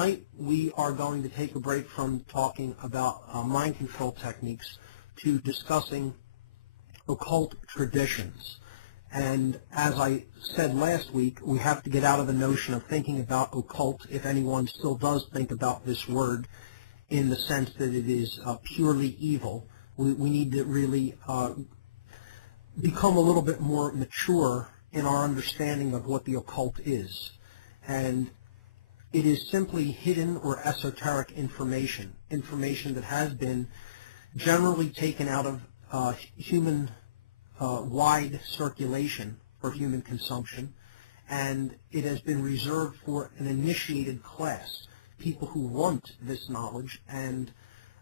Tonight we are going to take a break from talking about mind control techniques to discussing occult traditions. And as I said last week, we have to get out of the notion of thinking about occult, if anyone still does think about this word in the sense that it is purely evil. We need to really become a little bit more mature in our understanding of what the occult is. And it is simply hidden or esoteric information that has been generally taken out of human wide circulation for human consumption, and it has been reserved for an initiated class, people who want this knowledge. And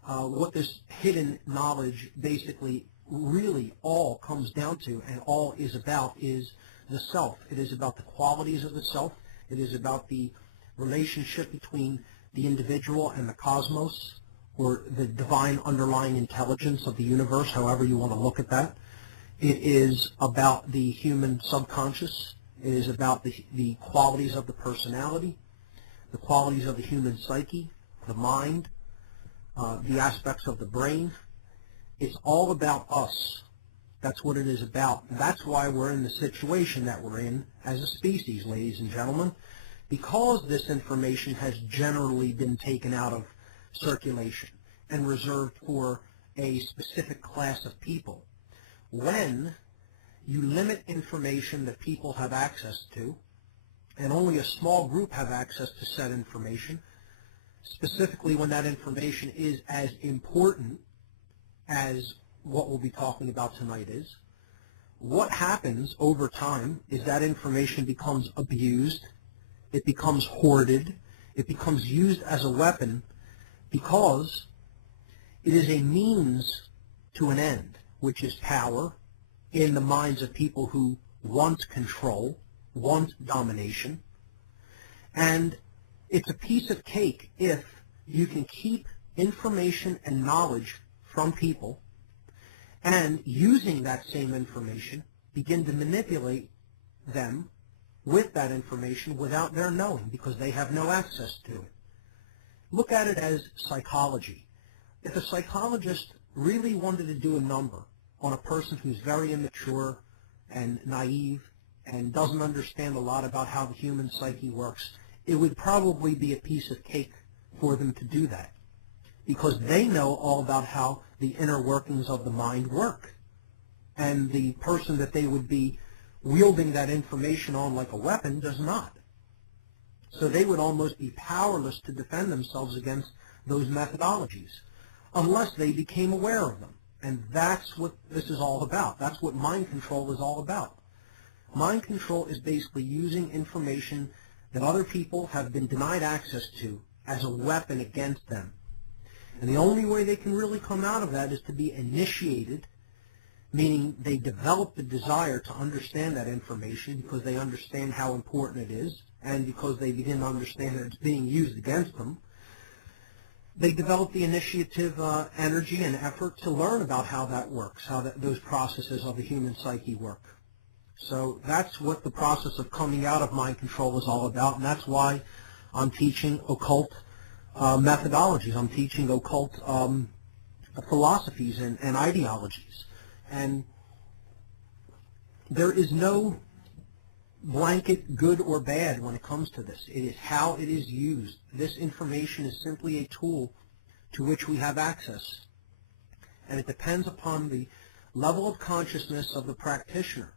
what this hidden knowledge basically really all comes down to and all is about is the self. It is about the qualities of the self. It is about the relationship between the individual and the cosmos, or the divine underlying intelligence of the universe, however you want to look at that. It is about the human subconscious. It is about the qualities of the personality, the qualities of the human psyche, the mind, the aspects of the brain. It's all about us. That's what it is about. That's why we're in the situation that we're in as a species, ladies and gentlemen, because this information has generally been taken out of circulation and reserved for a specific class of people. When you limit information that people have access to, and only a small group have access to said information, specifically when that information is as important as what we'll be talking about tonight is, what happens over time is that information becomes abused, it becomes hoarded, it becomes used as a weapon, because it is a means to an end, which is power in the minds of people who want control, want domination. And it's a piece of cake if you can keep information and knowledge from people, and using that same information, begin to manipulate them with that information without their knowing, because they have no access to it. Look at it as psychology. If a psychologist really wanted to do a number on a person who's very immature and naive and doesn't understand a lot about how the human psyche works, it would probably be a piece of cake for them to do that, because they know all about how the inner workings of the mind work. And the person that they would be wielding that information on like a weapon does not. So they would almost be powerless to defend themselves against those methodologies unless they became aware of them. And that's what this is all about. That's what mind control is all about. Mind control is basically using information that other people have been denied access to as a weapon against them. And the only way they can really come out of that is to be initiated, meaning they develop the desire to understand that information because they understand how important it is, and because they begin to understand that it's being used against them. They develop the initiative energy and effort to learn about how that works, how those processes of the human psyche work. So that's what the process of coming out of mind control is all about, and that's why I'm teaching occult methodologies. I'm teaching occult philosophies and ideologies. And there is no blanket good or bad when it comes to this. It is how it is used. This information is simply a tool to which we have access. And it depends upon the level of consciousness of the practitioner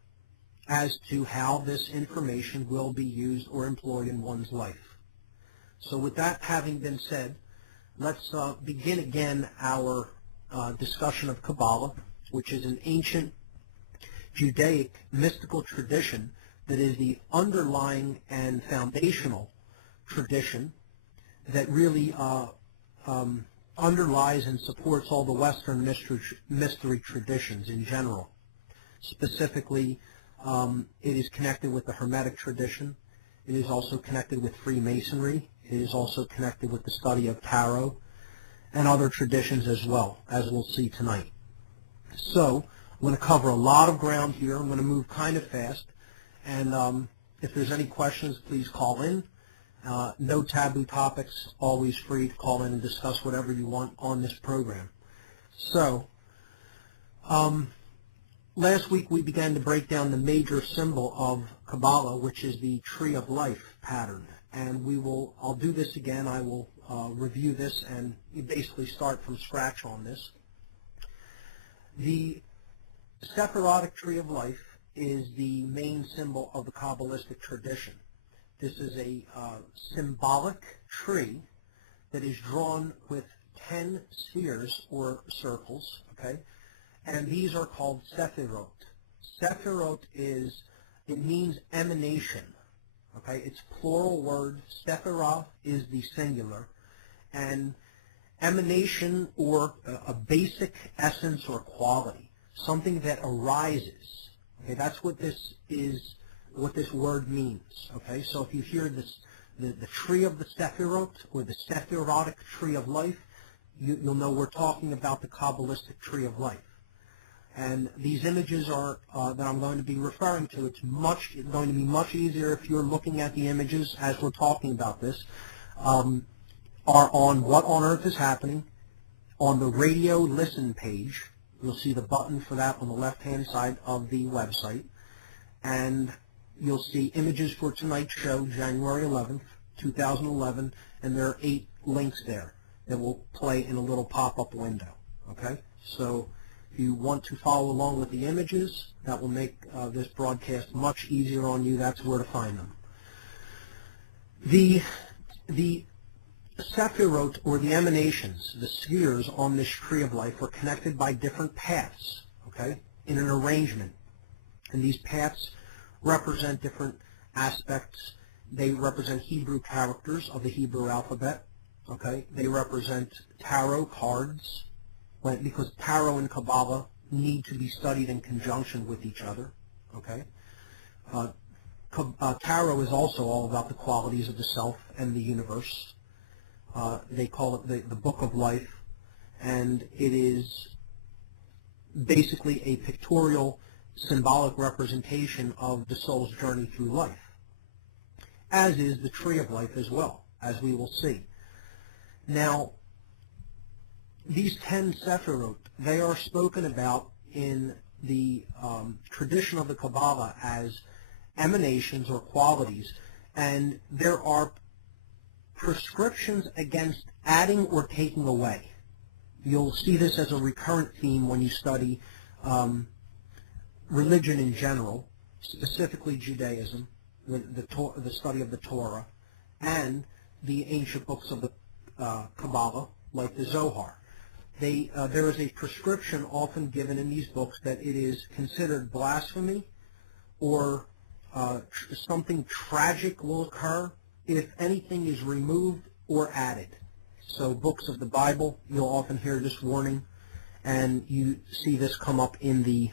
as to how this information will be used or employed in one's life. So with that having been said, let's begin again our discussion of Kabbalah, which is an ancient Judaic mystical tradition that is the underlying and foundational tradition that really underlies and supports all the Western mystery traditions in general. Specifically, it is connected with the Hermetic tradition. It is also connected with Freemasonry. It is also connected with the study of tarot and other traditions as well, as we'll see tonight. So I'm going to cover a lot of ground here. I'm going to move kind of fast. And if there's any questions, please call in. No taboo topics, always free to call in and discuss whatever you want on this program. So, last week we began to break down the major symbol of Kabbalah, which is the Tree of Life pattern. And I'll do this again. I will review this and basically start from scratch on this. The Sephirotic Tree of Life is the main symbol of the Kabbalistic tradition. This is a symbolic tree that is drawn with 10 spheres or circles, okay? And these are called Sephirot. Sephirot it means emanation, okay? It's plural word. Sephirah is the singular. And emanation, or a basic essence or quality, something that arises, okay? That's what this is, what this word means, okay? So if you hear this, the tree of the Sephirot, or the Sephirotic Tree of Life, you'll know we're talking about the Kabbalistic Tree of Life. And these images are that I'm going to be referring to. It's going to be much easier if you're looking at the images as we're talking about this. Are on What on Earth is Happening. On the radio listen page, you'll see the button for that on the left-hand side of the website. And you'll see images for tonight's show, January 11th, 2011, and there are 8 links there that will play in a little pop-up window, okay? So if you want to follow along with the images, that will make this broadcast much easier on you. That's where to find them. The Sephirot, or the emanations, the spheres on this Tree of Life, are connected by different paths, okay, in an arrangement. And these paths represent different aspects. They represent Hebrew characters of the Hebrew alphabet, okay? They represent tarot cards, because tarot and Kabbalah need to be studied in conjunction with each other, okay? Tarot is also all about the qualities of the self and the universe. They call it the Book of Life, and it is basically a pictorial, symbolic representation of the soul's journey through life, as is the Tree of Life as well, as we will see. Now, these 10 Sephirot, they are spoken about in the tradition of the Kabbalah as emanations or qualities, and there are prescriptions against adding or taking away. You'll see this as a recurrent theme when you study religion in general, specifically Judaism, the study of the Torah, and the ancient books of the Kabbalah, like the Zohar. There is a prescription often given in these books that it is considered blasphemy, or something tragic will occur if anything is removed or added. So books of the Bible, you'll often hear this warning, and you see this come up in the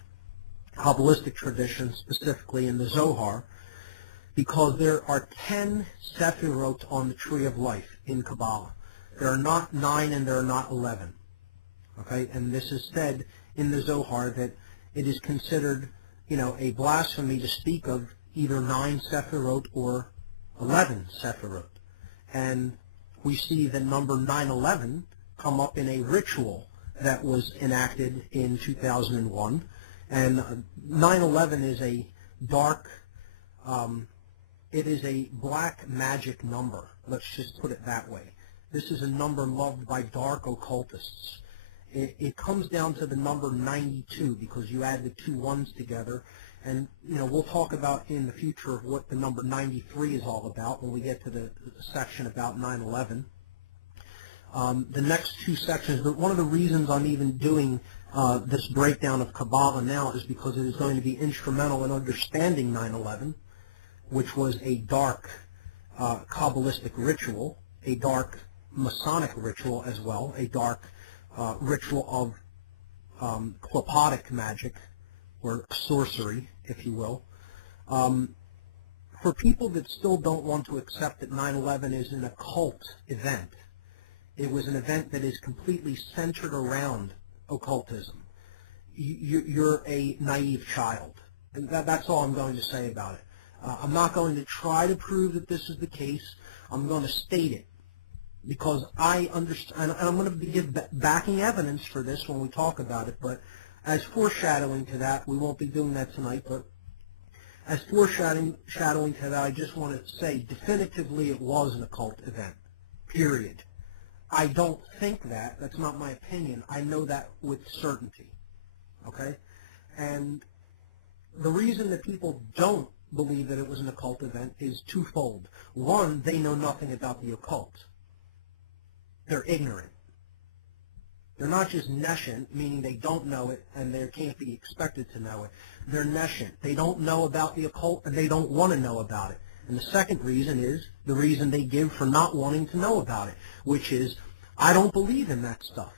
Kabbalistic tradition, specifically in the Zohar, because there are 10 Sephirot on the Tree of Life in Kabbalah. There are not 9 and there are not 11. Okay, and this is said in the Zohar that it is considered, a blasphemy to speak of either 9 Sephirot or 11 Sephirot. And we see the number 911 come up in a ritual that was enacted in 2001. And 911 is a dark, it is a black magic number. Let's just put it that way. This is a number loved by dark occultists. It comes down to the number 92 because you add the 2 ones together. And, we'll talk about in the future of what the number 93 is all about when we get to the section about 9/11. The next 2 sections, but one of the reasons I'm even doing this breakdown of Kabbalah now is because it is going to be instrumental in understanding 9/11, which was a dark Kabbalistic ritual, a dark Masonic ritual as well, a dark ritual of Qlipotic magic, or sorcery, if you will. For people that still don't want to accept that 9/11 is an occult event, it was an event that is completely centered around occultism. You're a naive child. And that's all I'm going to say about it. I'm not going to try to prove that this is the case. I'm going to state it because I understand, and I'm going to give backing evidence for this when we talk about it, but as foreshadowing to that, we won't be doing that tonight, but as foreshadowing to that, I just want to say definitively it was an occult event, period. I don't think that. That's not my opinion. I know that with certainty, okay? And the reason that people don't believe that it was an occult event is twofold. One, they know nothing about the occult. They're ignorant. They're not just nescient, meaning they don't know it and they can't be expected to know it. They're nescient. They don't know about the occult and they don't want to know about it. And the second reason is the reason they give for not wanting to know about it, which is, I don't believe in that stuff.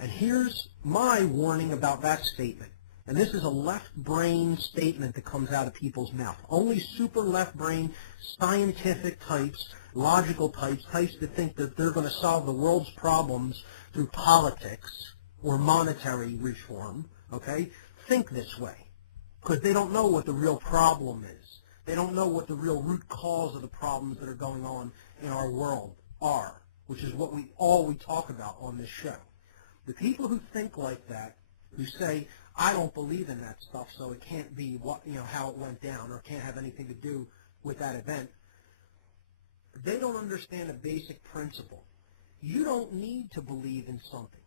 And here's my warning about that statement. And this is a left brain statement that comes out of people's mouth. Only super left brain, scientific types, logical types that think that they're going to solve the world's problems through politics or monetary reform, okay, think this way. Because they don't know what the real problem is. They don't know what the real root cause of the problems that are going on in our world are, which is what we talk about on this show. The people who think like that, who say, I don't believe in that stuff, so it can't be how it went down, or can't have anything to do with that event, they don't understand a basic principle. You don't need to believe in something.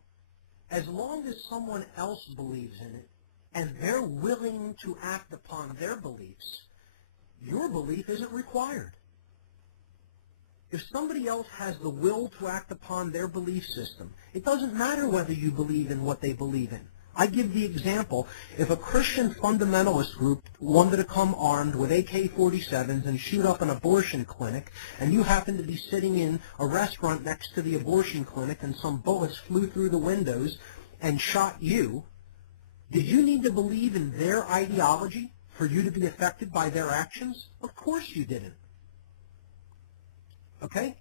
As long as someone else believes in it, and they're willing to act upon their beliefs, your belief isn't required. If somebody else has the will to act upon their belief system, it doesn't matter whether you believe in what they believe in. I give the example, if a Christian fundamentalist group wanted to come armed with AK-47s and shoot up an abortion clinic, and you happen to be sitting in a restaurant next to the abortion clinic and some bullets flew through the windows and shot you, did you need to believe in their ideology for you to be affected by their actions? Of course you didn't. Okay?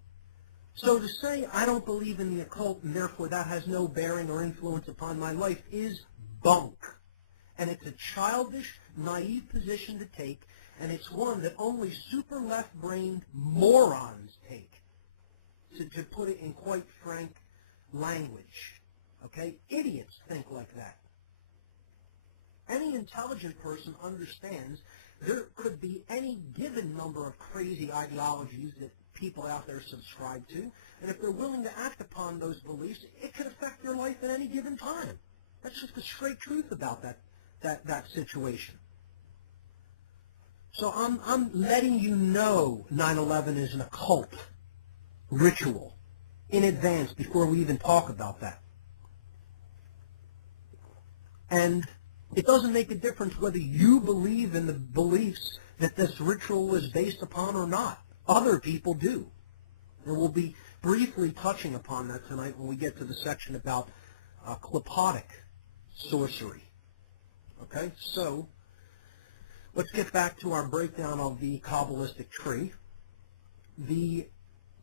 So to say I don't believe in the occult and therefore that has no bearing or influence upon my life is bunk. And it's a childish, naive position to take, and it's one that only super left-brained morons take, to put it in quite frank language. Okay? Idiots think like that. Any intelligent person understands there could be any given number of crazy ideologies that people out there subscribe to, and if they're willing to act upon those beliefs, it could affect your life at any given time. That's just the straight truth about that situation. So I'm letting you know 9/11 is an occult ritual in advance before we even talk about that. And it doesn't make a difference whether you believe in the beliefs that this ritual is based upon or not. Other people do. And we'll be briefly touching upon that tonight when we get to the section about clipotic sorcery. Okay, so let's get back to our breakdown of the Kabbalistic tree. The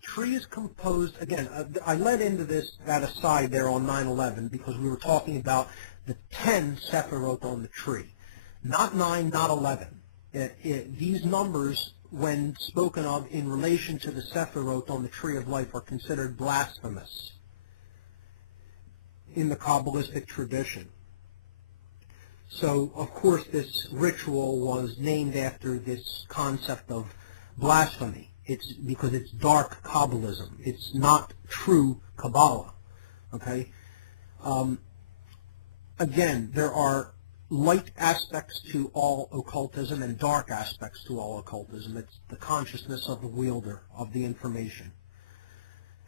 tree is composed, again, I led into that aside there on 9/11 because we were talking about the 10 Sephirot on the tree. Not 9, not 11. These numbers, when spoken of in relation to the Sephirot on the Tree of Life, are considered blasphemous in the Kabbalistic tradition. So, of course, this ritual was named after this concept of blasphemy. It's because it's dark Kabbalism. It's not true Kabbalah. Okay? Again, there are light aspects to all occultism and dark aspects to all occultism. It's the consciousness of the wielder of the information.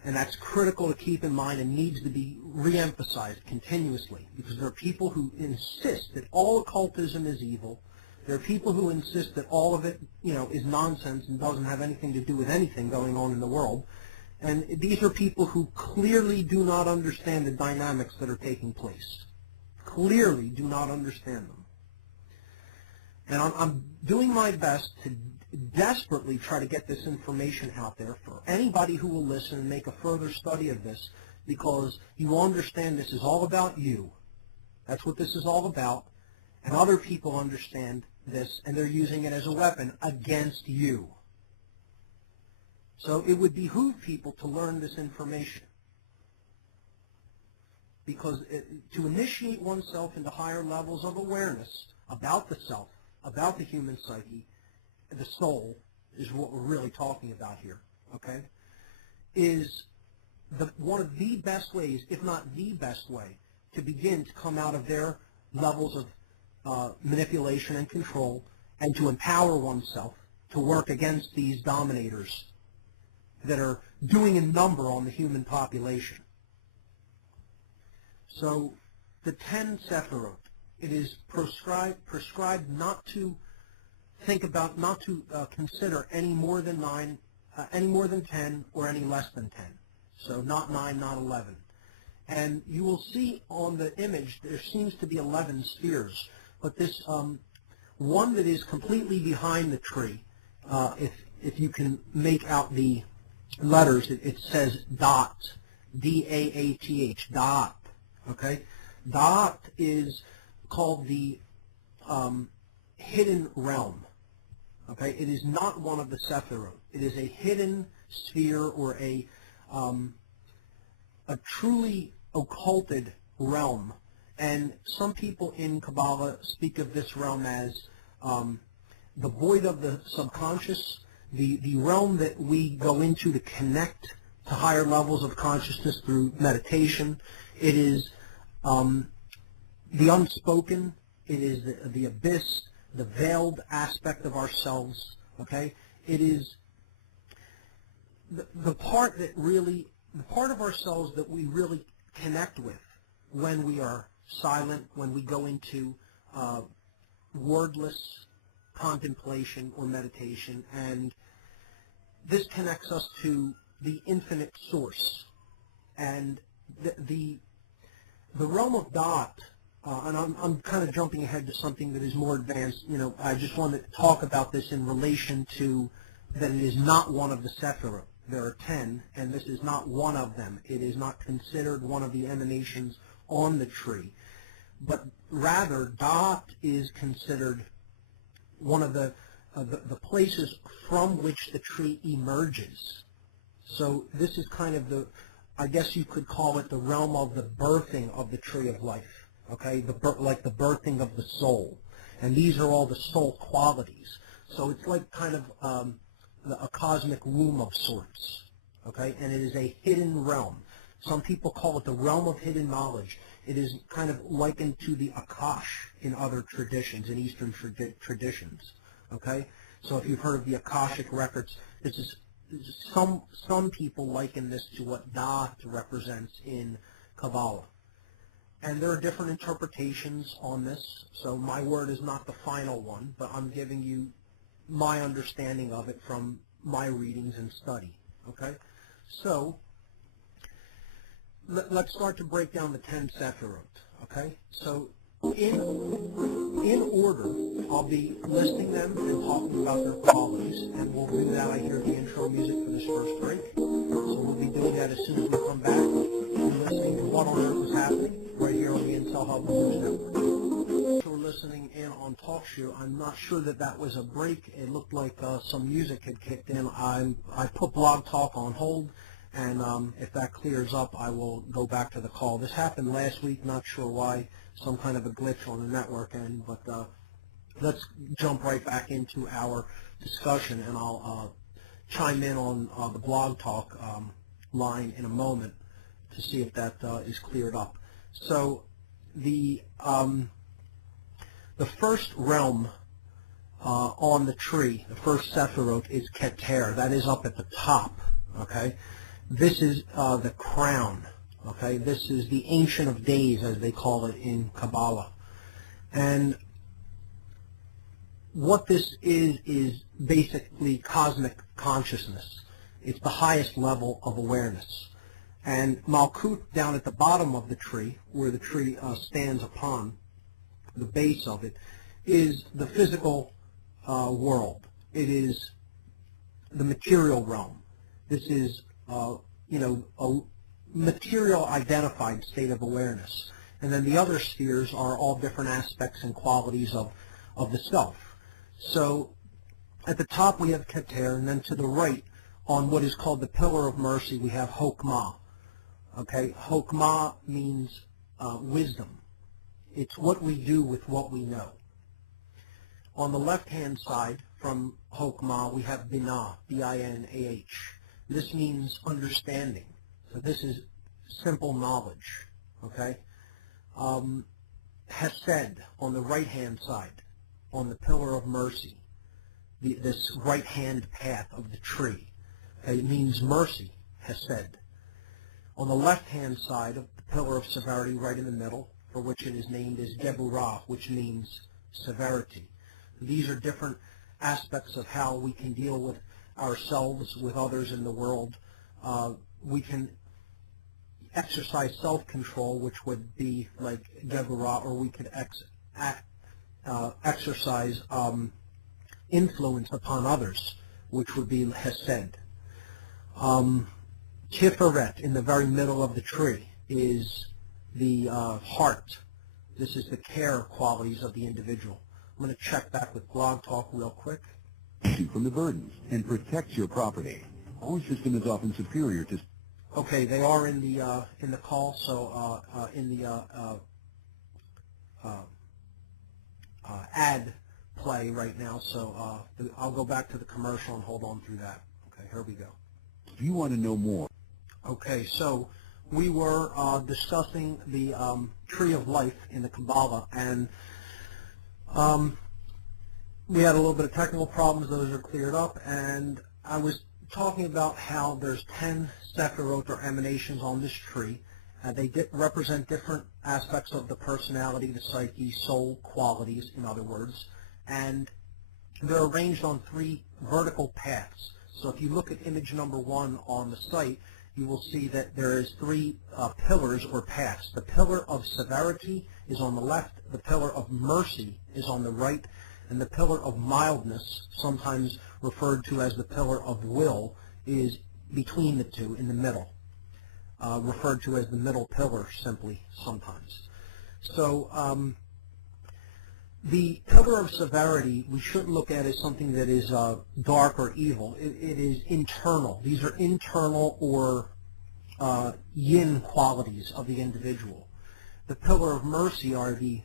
And that's critical to keep in mind and needs to be re-emphasized continuously, because there are people who insist that all occultism is evil. There are people who insist that all of it, is nonsense and doesn't have anything to do with anything going on in the world. And these are people who clearly do not understand the dynamics that are taking place. Clearly do not understand them. And I'm doing my best to desperately try to get this information out there for anybody who will listen and make a further study of this, because you understand this is all about you. That's what this is all about. And other people understand this, and they're using it as a weapon against you. So it would behoove people to learn this information, because to initiate oneself into higher levels of awareness about the self, about the human psyche, the soul is what we're really talking about here, okay, is one of the best ways, if not the best way, to begin to come out of their levels of manipulation and control, and to empower oneself to work against these dominators that are doing a number on the human population. So the 10 Sephirot, it is prescribed not to think about, not to consider any more than 9, any more than 10, or any less than 10. So not 9, not 11. And you will see on the image there seems to be 11 spheres, but this one that is completely behind the tree, if you can make out the letters, it says dot, D-A-A-T-H, dot, okay? Dot is called the hidden realm, okay? It is not one of the Sephirot. It is a hidden sphere, or a truly occulted realm. And some people in Kabbalah speak of this realm as the void of the subconscious, the realm that we go into to connect to higher levels of consciousness through meditation. It is the unspoken. It is the abyss, the veiled aspect of ourselves. Okay, it is the part that really, the part of ourselves that we really connect with when we are silent, when we go into wordless contemplation or meditation, and this connects us to the infinite source. And the realm of dot, and I'm kind of jumping ahead to something that is more advanced. You know, I just want to talk about this in relation to that it is not one of the Sephirot. There are 10, and this is not one of them. It is not considered one of the emanations on the tree, but rather dot is considered one of the places from which the tree emerges. So this is kind of the, I guess you could call it the realm of the birthing of the tree of life, okay? Like the birthing of the soul. And these are all the soul qualities. So it's like kind of a cosmic womb of sorts, okay? And it is a hidden realm. Some people call it the realm of hidden knowledge. It is kind of likened to the Akash in other traditions, in Eastern traditions, okay? So if you've heard of the Akashic records, this is some people liken this to what dot represents in Kabbalah. And there are different interpretations on this, so my word is not the final one, but I'm giving you my understanding of it from my readings and study, okay? So let's start to break down the 10 Sephirot, okay? So in order, I'll be listing them and talking about their qualities, and we'll do that. I hear the intro music for this first break, so we'll be doing that as soon as we come back and listening to what on earth is happening right here on the Intel Hub News Network. So we're listening in on Talk Show. I'm not sure that that was a break. It looked like some music had kicked in. I put Blog Talk on hold, and if that clears up, I will go back to the call. This happened last week, not sure why, some kind of a glitch on the network end, but let's jump right back into our discussion, and I'll chime in on the Blog Talk line in a moment to see if that is cleared up. So the first realm on the tree, the first Sephirot, is Keter. That is up at the top, okay? This is the crown, okay? This is the Ancient of Days, as they call it in Kabbalah. And what this is basically cosmic consciousness. It's the highest level of awareness. And Malkut, down at the bottom of the tree, where the tree stands upon the base of it, is the physical world. It is the material realm. This is, a material identified state of awareness. And then the other spheres are all different aspects and qualities of the self. So at the top we have Keter, and then to the right, on what is called the Pillar of Mercy, we have Hokmah. Okay, Hokmah means wisdom. It's what we do with what we know. On the left-hand side, from Hokmah, we have Binah, B-I-N-A-H. This means understanding. So this is simple knowledge. Okay. Hesed, on the right-hand side, on the Pillar of Mercy, this right-hand path of the tree. Okay, it means mercy, Hesed. On the left-hand side of the Pillar of Severity, right in the middle, for which it is named, is Geburah, which means severity. These are different aspects of how we can deal with ourselves, with others in the world. We can exercise self-control, which would be like Geburah, or we could exercise influence upon others, which would be Hesed. Tiferet, in the very middle of the tree, is the heart. This is the care qualities of the individual. I'm going to check back with Blog Talk real quick. From the burdens and protects your property. Our system is often superior to... Okay, they are in the call, so in the ad play right now, so I'll go back to the commercial and hold on through that. Okay, here we go. If you want to know more... Okay, so we were discussing the Tree of Life in the Kabbalah, and we had a little bit of technical problems. Those are cleared up, and I was talking about how there's 10 Sephirot or emanations on this tree. They represent different aspects of the personality, the psyche, soul qualities, in other words, and they're arranged on 3 vertical paths. So if you look at image number 1 on the site, you will see that there is 3 pillars or paths. The pillar of severity is on the left, the pillar of mercy is on the right, and the pillar of mildness, sometimes referred to as the pillar of will, is between the two, in the middle, referred to as the middle pillar simply sometimes. So the pillar of severity we shouldn't look at as something that is dark or evil. It is internal. These are internal or yin qualities of the individual. The pillar of mercy are the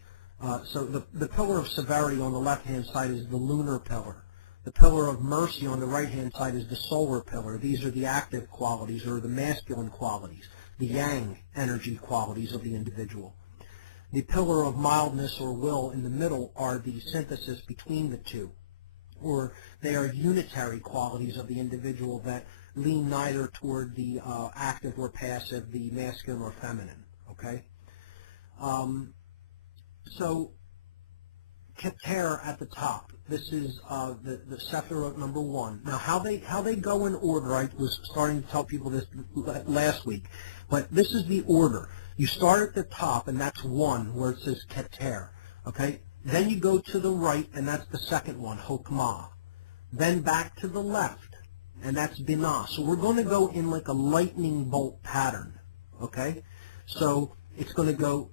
pillar of severity on the left-hand side is the lunar pillar. The pillar of mercy on the right-hand side is the solar pillar. These are the active qualities, or the masculine qualities, the yang energy qualities of the individual. The pillar of mildness or will in the middle are the synthesis between the two, or they are unitary qualities of the individual that lean neither toward the active or passive, the masculine or feminine. Okay. So Keter at the top. This is the Sephirot number 1. Now, how they go in order, I was starting to tell people this last week, but this is the order. You start at the top, and that's 1, where it says Keter. Okay? Then you go to the right, and that's the second one, Hokmah. Then back to the left, and that's Binah. So we're going to go in like a lightning bolt pattern. Okay? So it's going to go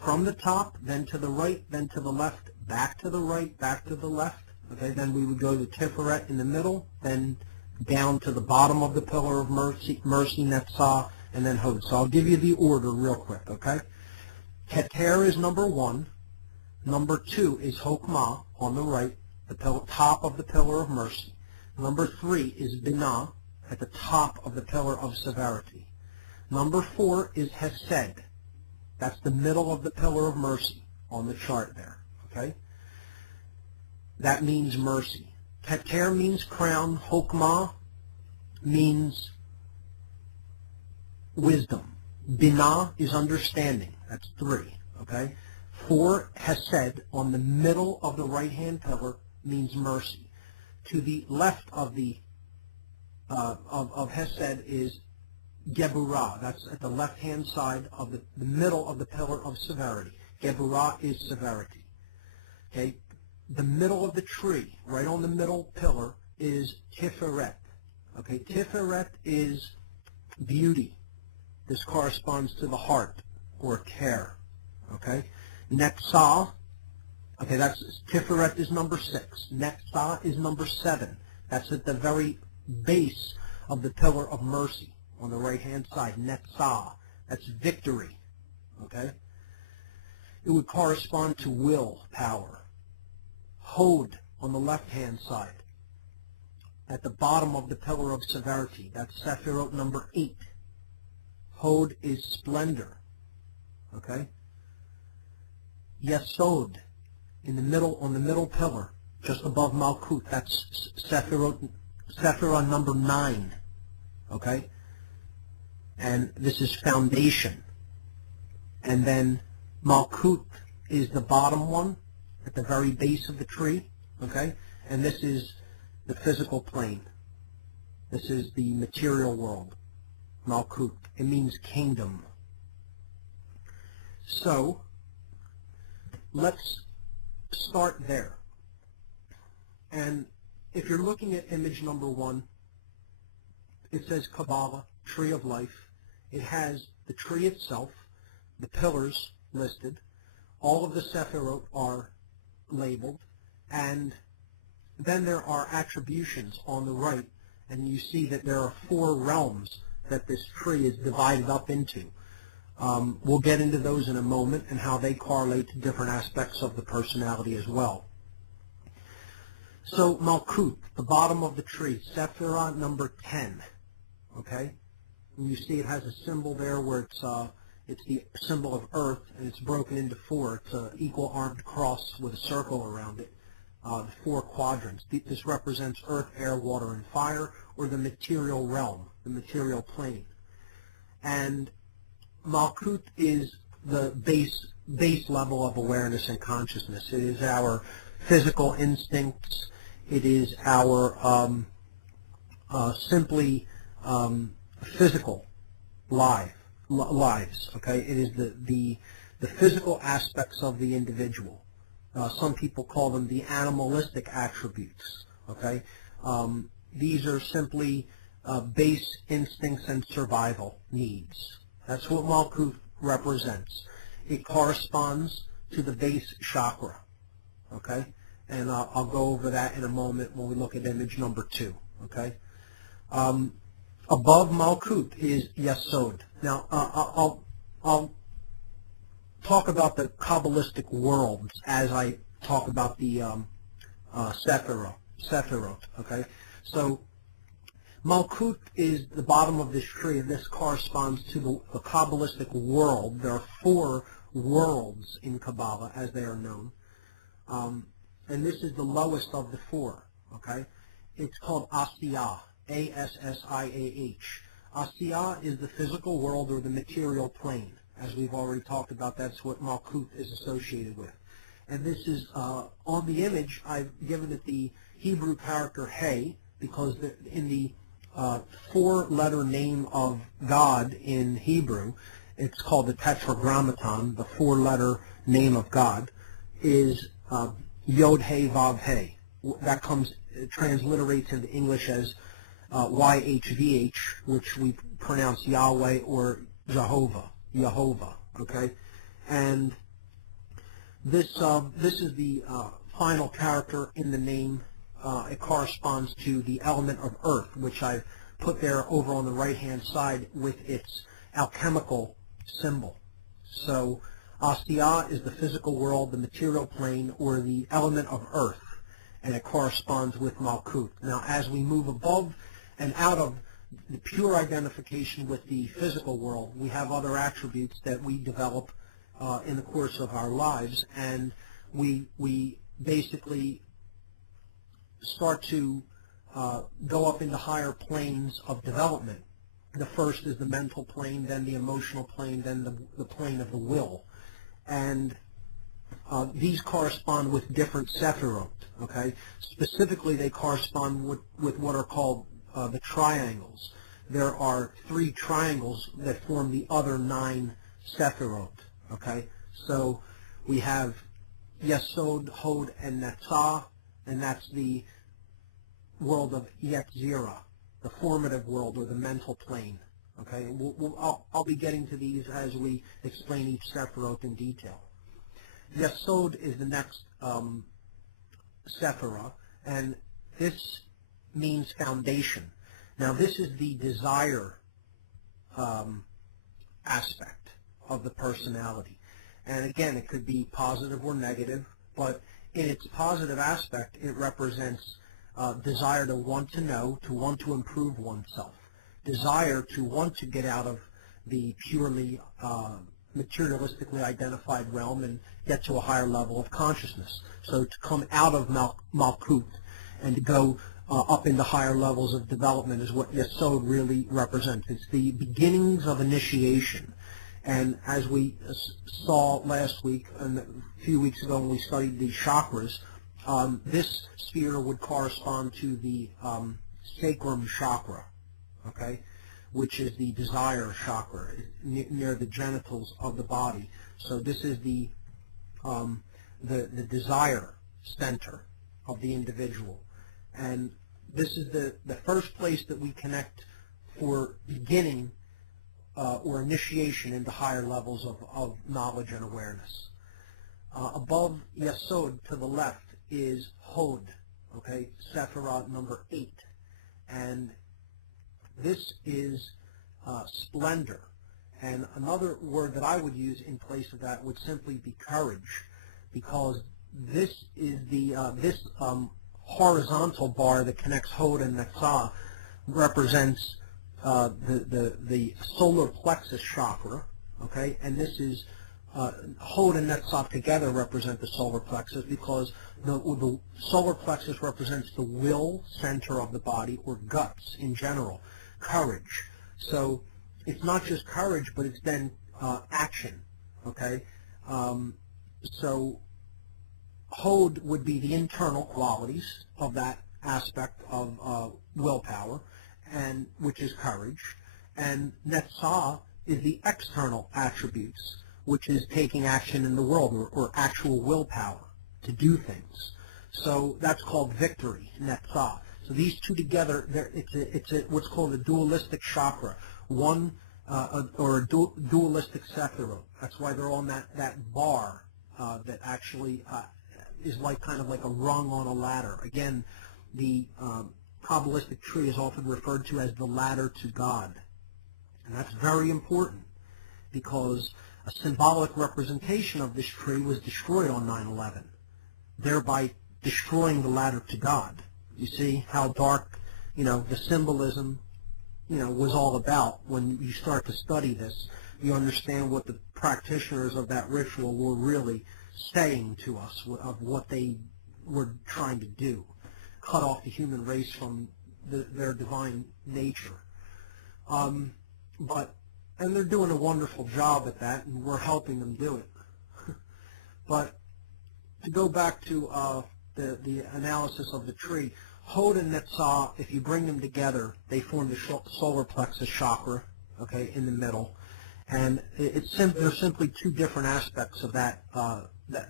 from the top, then to the right, then to the left, back to the right, back to the left. Okay, then we would go to Tiferet in the middle, then down to the bottom of the pillar of mercy, Netzah, and then Hod. So I'll give you the order real quick, okay? Keter is number 1. Number 2 is Hokmah on the right, the top of the pillar of mercy. Number 3 is Binah at the top of the pillar of severity. Number 4 is Hesed. That's the middle of the pillar of mercy on the chart there. Okay? That means mercy. Keter means crown. Hokmah means wisdom. Binah is understanding. That's 3. Okay? 4, Hesed, on the middle of the right-hand pillar, means mercy. To the left of the of Hesed is Geburah. That's at the left-hand side of the middle of the pillar of severity. Geburah is severity. Okay, the middle of the tree, right on the middle pillar, is Tiferet. Okay, Tiferet is beauty. This corresponds to the heart or care. Okay, Netzah Okay, that's Tiferet is number 6. Netzah is number 7. That's at the very base of the pillar of mercy on the right-hand side. Netzah. That's victory. Okay? It would correspond to will, power. Hod on the left-hand side. At the bottom of the pillar of severity. That's Sephirot number 8. Hod is splendor. Okay? Yesod in the middle, on the middle pillar, just above Malkut. That's Sephirah number 9. Okay? And this is foundation. And then Malkut is the bottom one at the very base of the tree. Okay? And this is the physical plane. This is the material world. Malkut. It means kingdom. So, let's start there. And if you're looking at image number 1, it says Kabbalah, tree of life. It has the tree itself, the pillars listed. All of the Sephirot are labeled. And then there are attributions on the right. And you see that there are 4 realms that this tree is divided up into. We'll get into those in a moment and how they correlate to different aspects of the personality as well. So Malkut, the bottom of the tree, Sephirah number 10. Okay? And you see it has a symbol there where it's the symbol of earth, and it's broken into 4. It's an equal armed cross with a circle around it. The 4 quadrants. This represents earth, air, water, and fire, or the material realm, the material plane. And Malkut is the base level of awareness and consciousness. It is our physical instincts. It is our simply physical lives. Okay, it is the physical aspects of the individual. Some people call them the animalistic attributes. Okay, these are simply base instincts and survival needs. That's what Malkut represents. It corresponds to the base chakra. Okay, and I'll go over that in a moment when we look at image number 2. Okay. Above Malkut is Yesod. Now I'll talk about the Kabbalistic worlds as I talk about the Sephirot. Okay, so Malkut is the bottom of this tree, and this corresponds to the Kabbalistic world. There are 4 worlds in Kabbalah, as they are known, and this is the lowest of the 4. Okay, it's called Assiyah, A-S-S-I-A-H. Assiyah is the physical world or the material plane. As we've already talked about, that's what Malkut is associated with. And this is, on the image, I've given it the Hebrew character He, because in the 4-letter name of God in Hebrew, it's called the Tetragrammaton, the 4-letter name of God, is Yod He Vav He. That transliterates into English as YHVH, which we pronounce Yahweh or Jehovah, okay? And this is the final character in the name. It corresponds to the element of earth, which I've put there over on the right-hand side with its alchemical symbol. So Assiyah is the physical world, the material plane, or the element of earth, and it corresponds with Malkut. Now, as we move above and out of the pure identification with the physical world, we have other attributes that we develop in the course of our lives, and we basically start to go up into higher planes of development. The first is the mental plane, then the emotional plane, then the plane of the will. And these correspond with different Sephirot, okay? Specifically, they correspond with what are called the triangles. There are 3 triangles that form the other 9 Sephirot, okay? So we have Yesod, Hod, and Netzah, and that's the world of Yetzirah, the formative world or the mental plane, okay? I'll be getting to these as we explain each Sephirot in detail. Yesod is the next Sephirah, and this means foundation. Now, this is the desire aspect of the personality. And again, it could be positive or negative, but in its positive aspect, it represents desire to want to know, to want to improve oneself, desire to want to get out of the purely materialistically identified realm and get to a higher level of consciousness. So to come out of Malkut and to go up into higher levels of development is what Yesod really represents. It's the beginnings of initiation. And as we saw last week and a few weeks ago when we studied the chakras, this sphere would correspond to the sacrum chakra, okay, which is the desire chakra near the genitals of the body. So this is the desire center of the individual. And this is the first place that we connect for beginning or initiation into higher levels of knowledge and awareness. Above Yesod to the left is Hod, okay, Sephirah number 8. And this is splendor. And another word that I would use in place of that would simply be courage, because this is the horizontal bar that connects Hod and Netzah represents the solar plexus chakra, okay, and this is Hod and Netzah together represent the solar plexus because the solar plexus represents the will center of the body, or guts in general, courage. So it's not just courage, but it's then action, okay? So Hod would be the internal qualities of that aspect of willpower, and which is courage, and Netzah is the external attributes, which is taking action in the world, or actual willpower to do things. So that's called victory, Netzah. So these two together, it's what's called a dualistic chakra, one or a dualistic sephirah. That's why they're on that bar that actually is like kind of like a rung on a ladder. Again, the Kabbalistic tree is often referred to as the ladder to God. And that's very important because a symbolic representation of this tree was destroyed on 9/11, thereby destroying the ladder to God. You see how dark, the symbolism, was all about. When you start to study this, you understand what the practitioners of that ritual were really saying to us of what they were trying to do. Cut off the human race from their divine nature. And they're doing a wonderful job at that, and we're helping them do it. But to go back to the analysis of the tree, Hod and Netzah, if you bring them together, they form the solar plexus chakra, okay, in the middle. And they're simply two different aspects of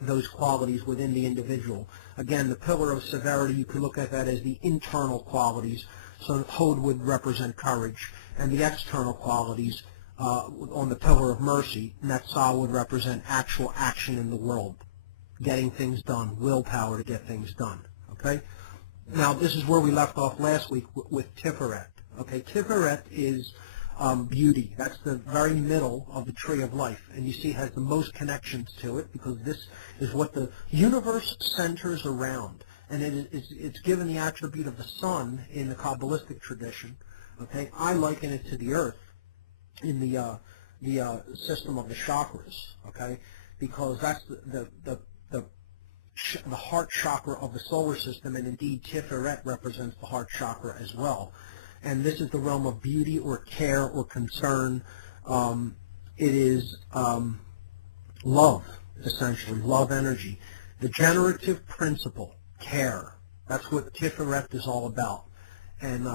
those qualities within the individual. Again, the pillar of severity, you could look at that as the internal qualities. So Hod would represent courage, and the external qualities on the pillar of mercy, Netzah would represent actual action in the world, getting things done, willpower to get things done. Okay. Now this is where we left off last week with Tiferet. Okay, Tiferet is beauty. That's the very middle of the tree of life, and you see it has the most connections to it because this is what the universe centers around, and it's given the attribute of the sun in the Kabbalistic tradition. Okay, I liken it to the earth in the system of the chakras. Okay, because that's the heart chakra of the solar system, and indeed Tiferet represents the heart chakra as well. And this is the realm of beauty or care or concern. It is love, essentially, love energy. The generative principle, care. That's what Tiferet is all about. And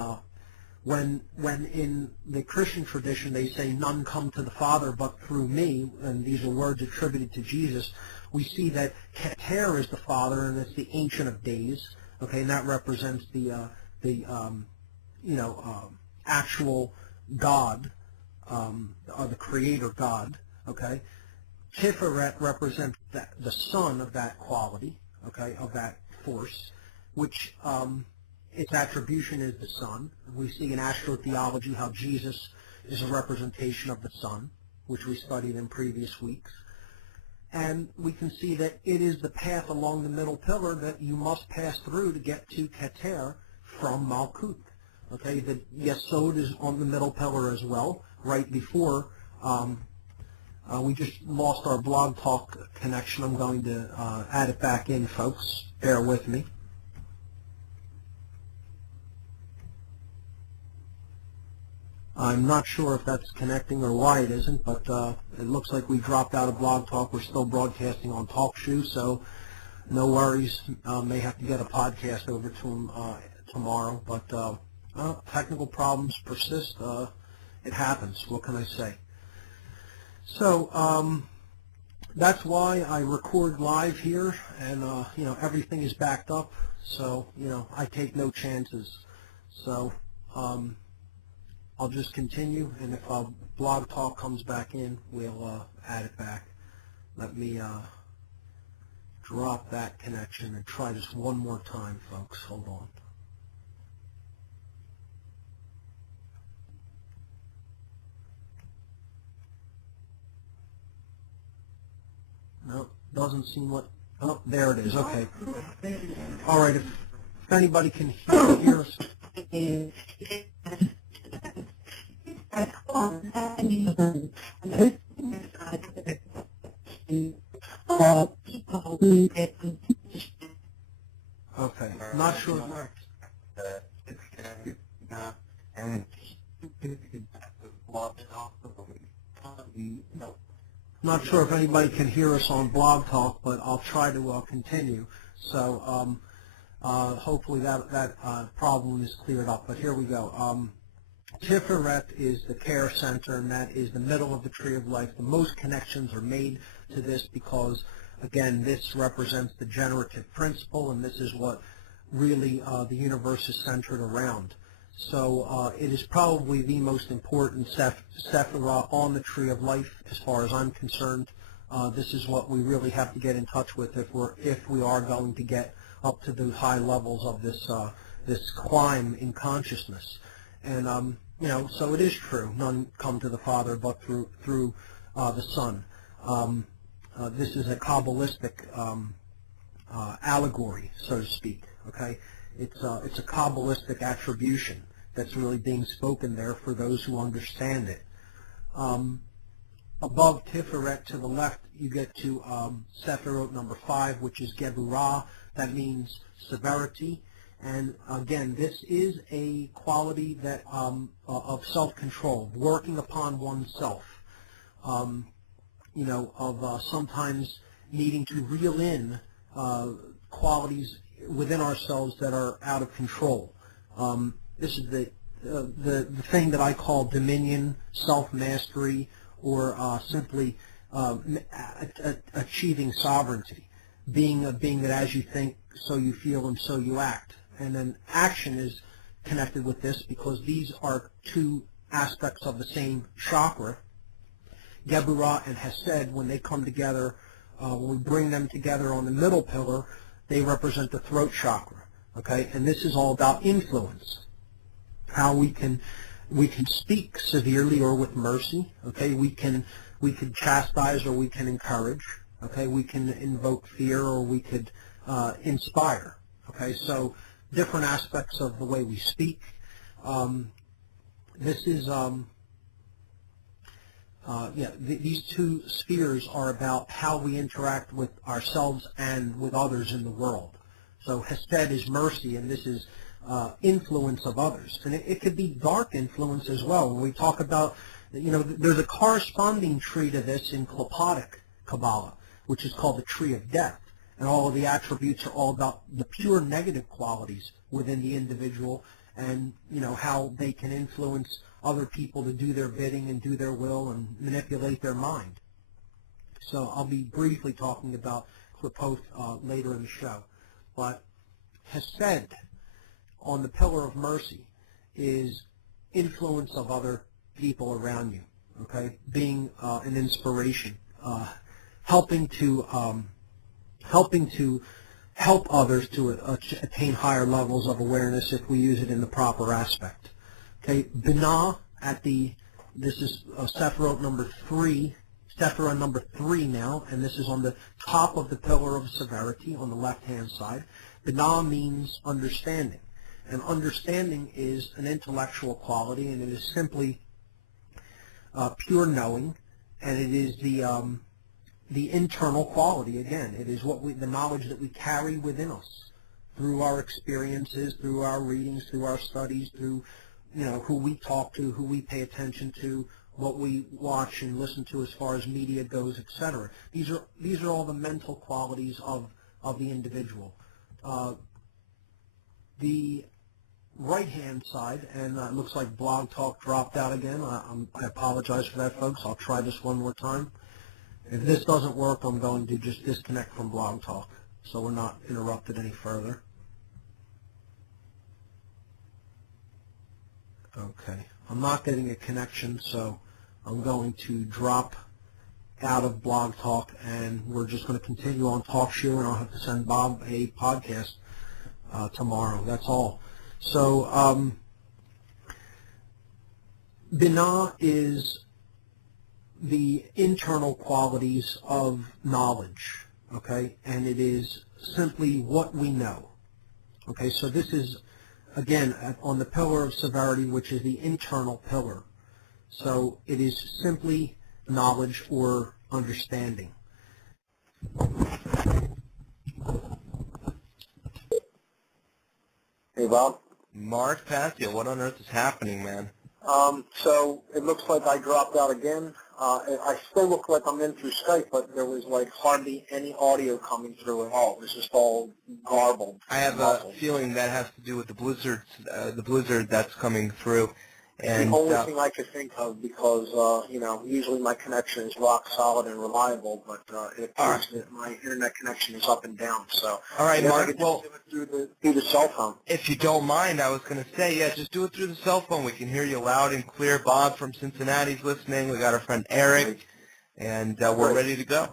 when in the Christian tradition they say, none come to the Father but through me, and these are words attributed to Jesus, we see that Keter is the Father, and it's the Ancient of Days, okay, and that represents the actual God, or the Creator God, okay. Tiferet represents the son of that quality, okay, of that force, which its attribution is the sun. We see in astrotheology how Jesus is a representation of the sun, which we studied in previous weeks. And we can see that it is the path along the middle pillar that you must pass through to get to Keter from Malkut. Okay, the Yesod is on the middle pillar as well, right before. We just lost our blog talk connection. I'm going to add it back in, folks. Bear with me. I'm not sure if that's connecting or why it isn't, but it looks like we dropped out of Blog Talk. We're still broadcasting on TalkShoe, so no worries. May have to get a podcast over to them tomorrow, but technical problems persist. It happens. What can I say? So that's why I record live here, and everything is backed up. So I take no chances. So I'll just continue, and if Blog Talk comes back in, we'll add it back. Let me drop that connection and try this one more time, folks. Hold on. No, doesn't seem what... Oh, there it is. Okay. All right. If anybody can hear us... Okay, not sure. Not sure if anybody can hear us on Blog Talk, but I'll try to continue. So hopefully that problem is cleared up. But here we go. Tiferet is the care center, and that is the middle of the tree of life. The most connections are made to this because, again, this represents the generative principle, and this is what really the universe is centered around. So it is probably the most important sephirah on the tree of life, as far as I'm concerned. This is what we really have to get in touch with if we are going to get up to the high levels of this climb in consciousness. And so it is true. None come to the Father but through the Son. This is a Kabbalistic allegory, so to speak. Okay, it's a Kabbalistic attribution that's really being spoken there for those who understand it. Above Tiferet to the left, you get to Sephirot number 5, which is Geburah. That means severity. And again, this is a quality that of self-control, working upon oneself. Of sometimes needing to reel in qualities within ourselves that are out of control. This is the thing that I call dominion, self-mastery, or simply achieving sovereignty. Being that as you think, so you feel, and so you act. And then action is connected with this because these are two aspects of the same chakra. Geburah and Hesed, when they come together, when we bring them together on the middle pillar, they represent the throat chakra. Okay, and this is all about influence. How we can speak severely or with mercy. Okay, we can chastise or we can encourage. Okay, we can invoke fear or we could inspire. Okay, so different aspects of the way we speak. This is these two spheres are about how we interact with ourselves and with others in the world. So Hesed is mercy, and this is influence of others. And it could be dark influence as well. When we talk about, there's a corresponding tree to this in Klopodic Kabbalah, which is called the tree of death. And all of the attributes are all about the pure negative qualities within the individual and, how they can influence other people to do their bidding and do their will and manipulate their mind. So I'll be briefly talking about Klipoth later in the show. But Hesed, on the pillar of mercy, is influence of other people around you, okay? Being an inspiration, helping to help others to attain higher levels of awareness if we use it in the proper aspect. Okay, Binah this is Sephirot number 3, Sephirah number 3 now, and this is on the top of the pillar of severity on the left-hand side. Binah means understanding, and understanding is an intellectual quality, and it is simply pure knowing, and it is the internal quality. Again, it is the knowledge that we carry within us through our experiences, through our readings, through our studies, through who we talk to, who we pay attention to, what we watch and listen to as far as media goes, etc. These are all the mental qualities of the individual. The right-hand side, and it looks like Blog Talk dropped out again. I apologize for that, folks. I'll try this one more time. If this doesn't work, I'm going to just disconnect from Blog Talk so we're not interrupted any further. Okay, I'm not getting a connection, so I'm going to drop out of Blog Talk, and we're just going to continue on TalkShoe, and I'll have to send Bob a podcast tomorrow. That's all. So Binah is the internal qualities of knowledge, okay, and it is simply what we know. Okay, so this is, again, on the pillar of severity, which is the internal pillar. So it is simply knowledge or understanding. Hey, Bob. Mark Passio, what on earth is happening, man? So it looks like I dropped out again. I still look like I'm in through Skype, but there was like hardly any audio coming through at all. It was just all garbled. I have a feeling that has to do with the blizzard that's coming through. And the only thing I could think of, because usually my connection is rock solid and reliable, but it appears that my internet connection is up and down. So all right, Mark. Well, do it through the cell phone. If you don't mind, I was going to say, yeah, just do it through the cell phone. We can hear you loud and clear. Bob from Cincinnati's listening. We got our friend Eric, and we're ready to go.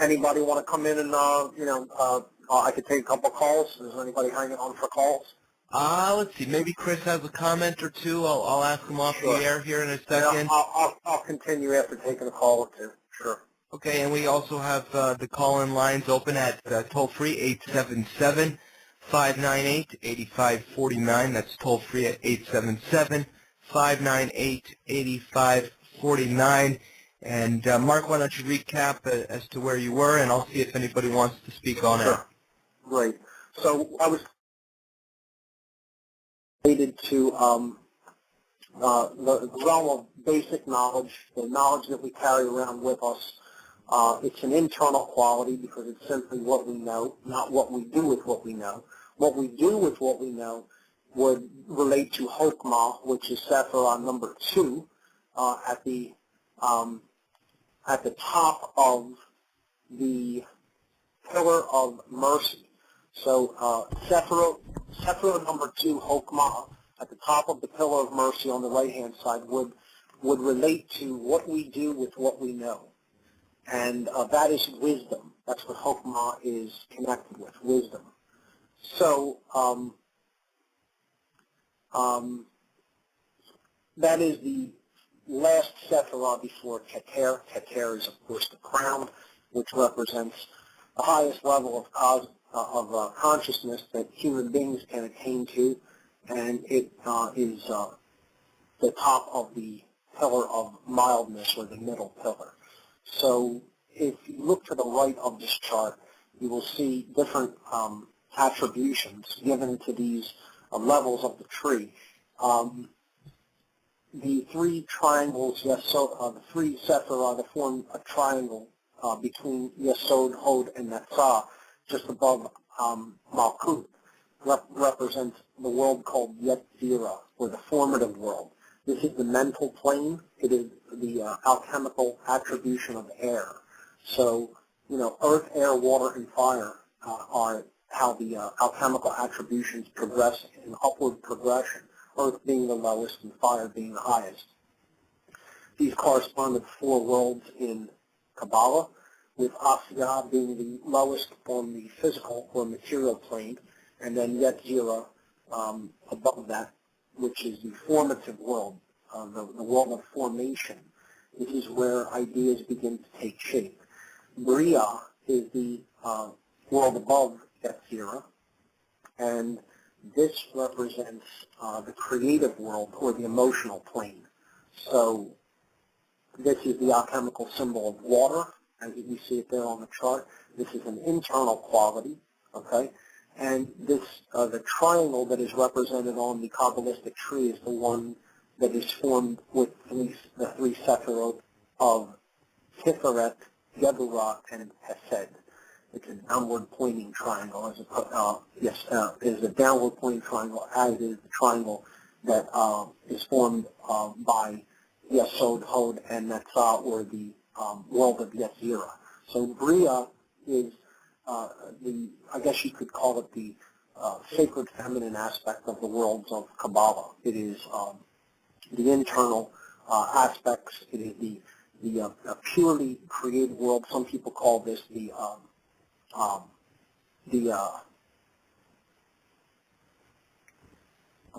Anybody want to come in and I could take a couple calls? Is anybody hanging on for calls? Let's see. Maybe Chris has a comment or two. I'll ask him off the air here in a second. Yeah, I'll continue after taking a call or two. Sure. Okay, and we also have the call-in lines open at toll-free 877-598-8549. That's toll-free at 877-598-8549. And Mark, why don't you recap as to where you were, and I'll see if anybody wants to speak on it. Great. So I was related to the realm of basic knowledge, the knowledge that we carry around with us. It's an internal quality because it's simply what we know, not what we do with what we know. What we do with what we know would relate to Chokmah, which is Sephirah number 2, at the top of the pillar of mercy. So Sephirah number 2, Chokmah, at the top of the pillar of mercy on the right-hand side would relate to what we do with what we know. And that is wisdom. That's what Chokmah is connected with, wisdom. So that is the last Sephirah before Keter. Keter is, of course, the crown, which represents the highest level of consciousness that human beings can attain to, and it is the top of the pillar of mildness, or the middle pillar. So if you look to the right of this chart, you will see different attributions given to these levels of the tree. The three triangles, the three Sephirah that form a triangle between Yesod, Hod, and Netzah, just above Malkut, represents the world called Yetzirah, or the formative world. This is the mental plane. It is the alchemical attribution of air. So, earth, air, water, and fire are how the alchemical attributions progress in upward progression, earth being the lowest and fire being the highest. These correspond to the four worlds in Kabbalah, with Asya being the lowest on the physical or material plane, and then Yetzirah above that, which is the formative world, the world of formation. This is where ideas begin to take shape. Bria is the world above Yetzirah, and this represents the creative world or the emotional plane. So this is the alchemical symbol of water, as you see it there on the chart. This is an internal quality, okay? And this, the triangle that is represented on the Kabbalistic tree is the one that is formed with the three sephirot of Tiferet, Geburah, and Hesed. It's a downward pointing triangle, is a downward pointing triangle, as is the triangle that is formed by Yesod, Hod, and Netzah, or the world of Yetzirah. So Bria is I guess you could call it the sacred feminine aspect of the worlds of Kabbalah. It is the internal aspects. It is the purely created world. Some people call this I'm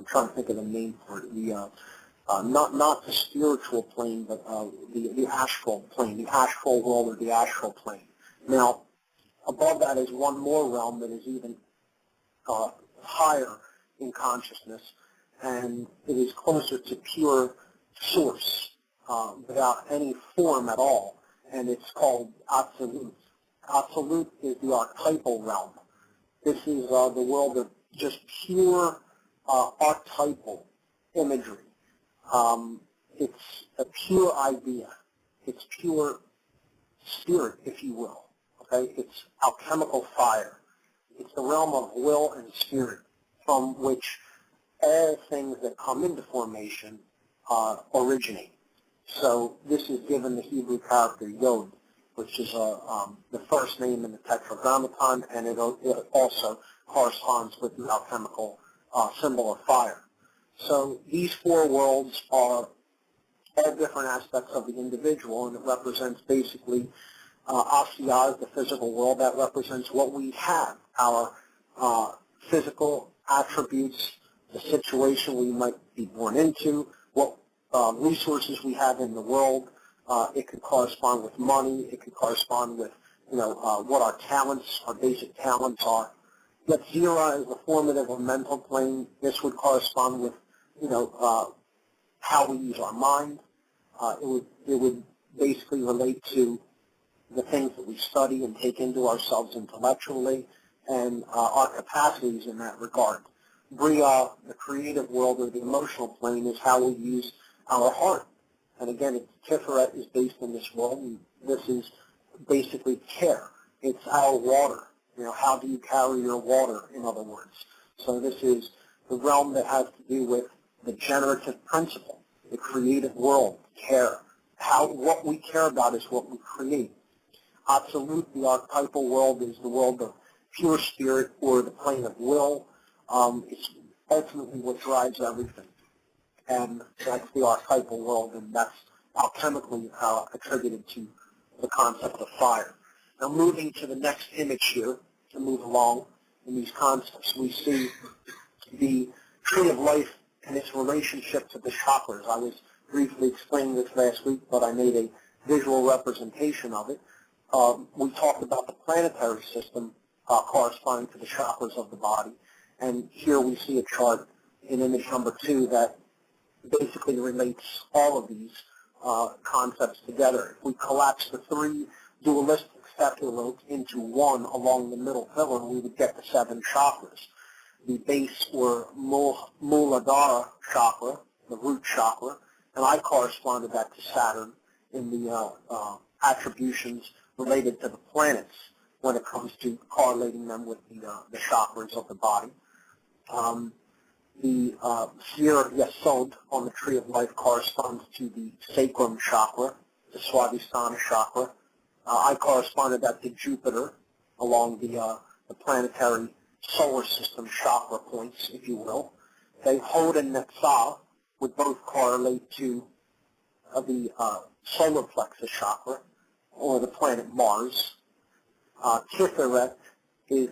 trying to think of the name for it. Not the spiritual plane, but the astral plane, the astral world, or the astral plane. Now, above that is one more realm that is even higher in consciousness, and it is closer to pure source, without any form at all, and it's called Absolute. Absolute is the archetypal realm. This is the world of just pure archetypal imagery. It's a pure idea. It's pure spirit, if you will. Okay? It's alchemical fire. It's the realm of will and spirit, from which all things that come into formation originate. So this is given the Hebrew character Yod, which is the first name in the Tetragrammaton, and it also corresponds with the alchemical symbol of fire. So these four worlds are all different aspects of the individual, and it represents basically Asya is the physical world. That represents what we have, our physical attributes, the situation we might be born into, what resources we have in the world. It could correspond with money. It could correspond with, what our talents, our basic talents are. Yetzirah is the formative or mental plane. This would correspond with, how we use our mind. It would basically relate to the things that we study and take into ourselves intellectually, and our capacities in that regard. Bria, the creative world or the emotional plane, is how we use our heart. And again, Tiferet is based in this world, and this is basically care. It's our water. How do you carry your water, in other words? So this is the realm that has to do with the generative principle, the creative world, care. What we care about is what we create. Absolute, the archetypal world, is the world of pure spirit, or the plane of will. It's ultimately what drives everything. And that's the archetypal world, and that's alchemically attributed to the concept of fire. Now, moving to the next image here, to move along in these concepts, we see the tree of life and its relationship to the chakras. I was briefly explaining this last week, but I made a visual representation of it. We talked about the planetary system corresponding to the chakras of the body, and here we see a chart in image number 2 that basically relates all of these concepts together. If we collapse the 3 dualistic sephiroth into one along the middle pillar, we would get the 7 chakras. The base or Muladhara chakra, the root chakra, and I corresponded that to Saturn in the attributions related to the planets when it comes to correlating them with the chakras of the body. The Sierra Yesod on the Tree of Life corresponds to the sacrum chakra, the Swadhisthana chakra. I corresponded that to Jupiter along the planetary solar system chakra points, if you will. Hod and Netzah would both correlate to the solar plexus chakra, or the planet Mars. Tiferet is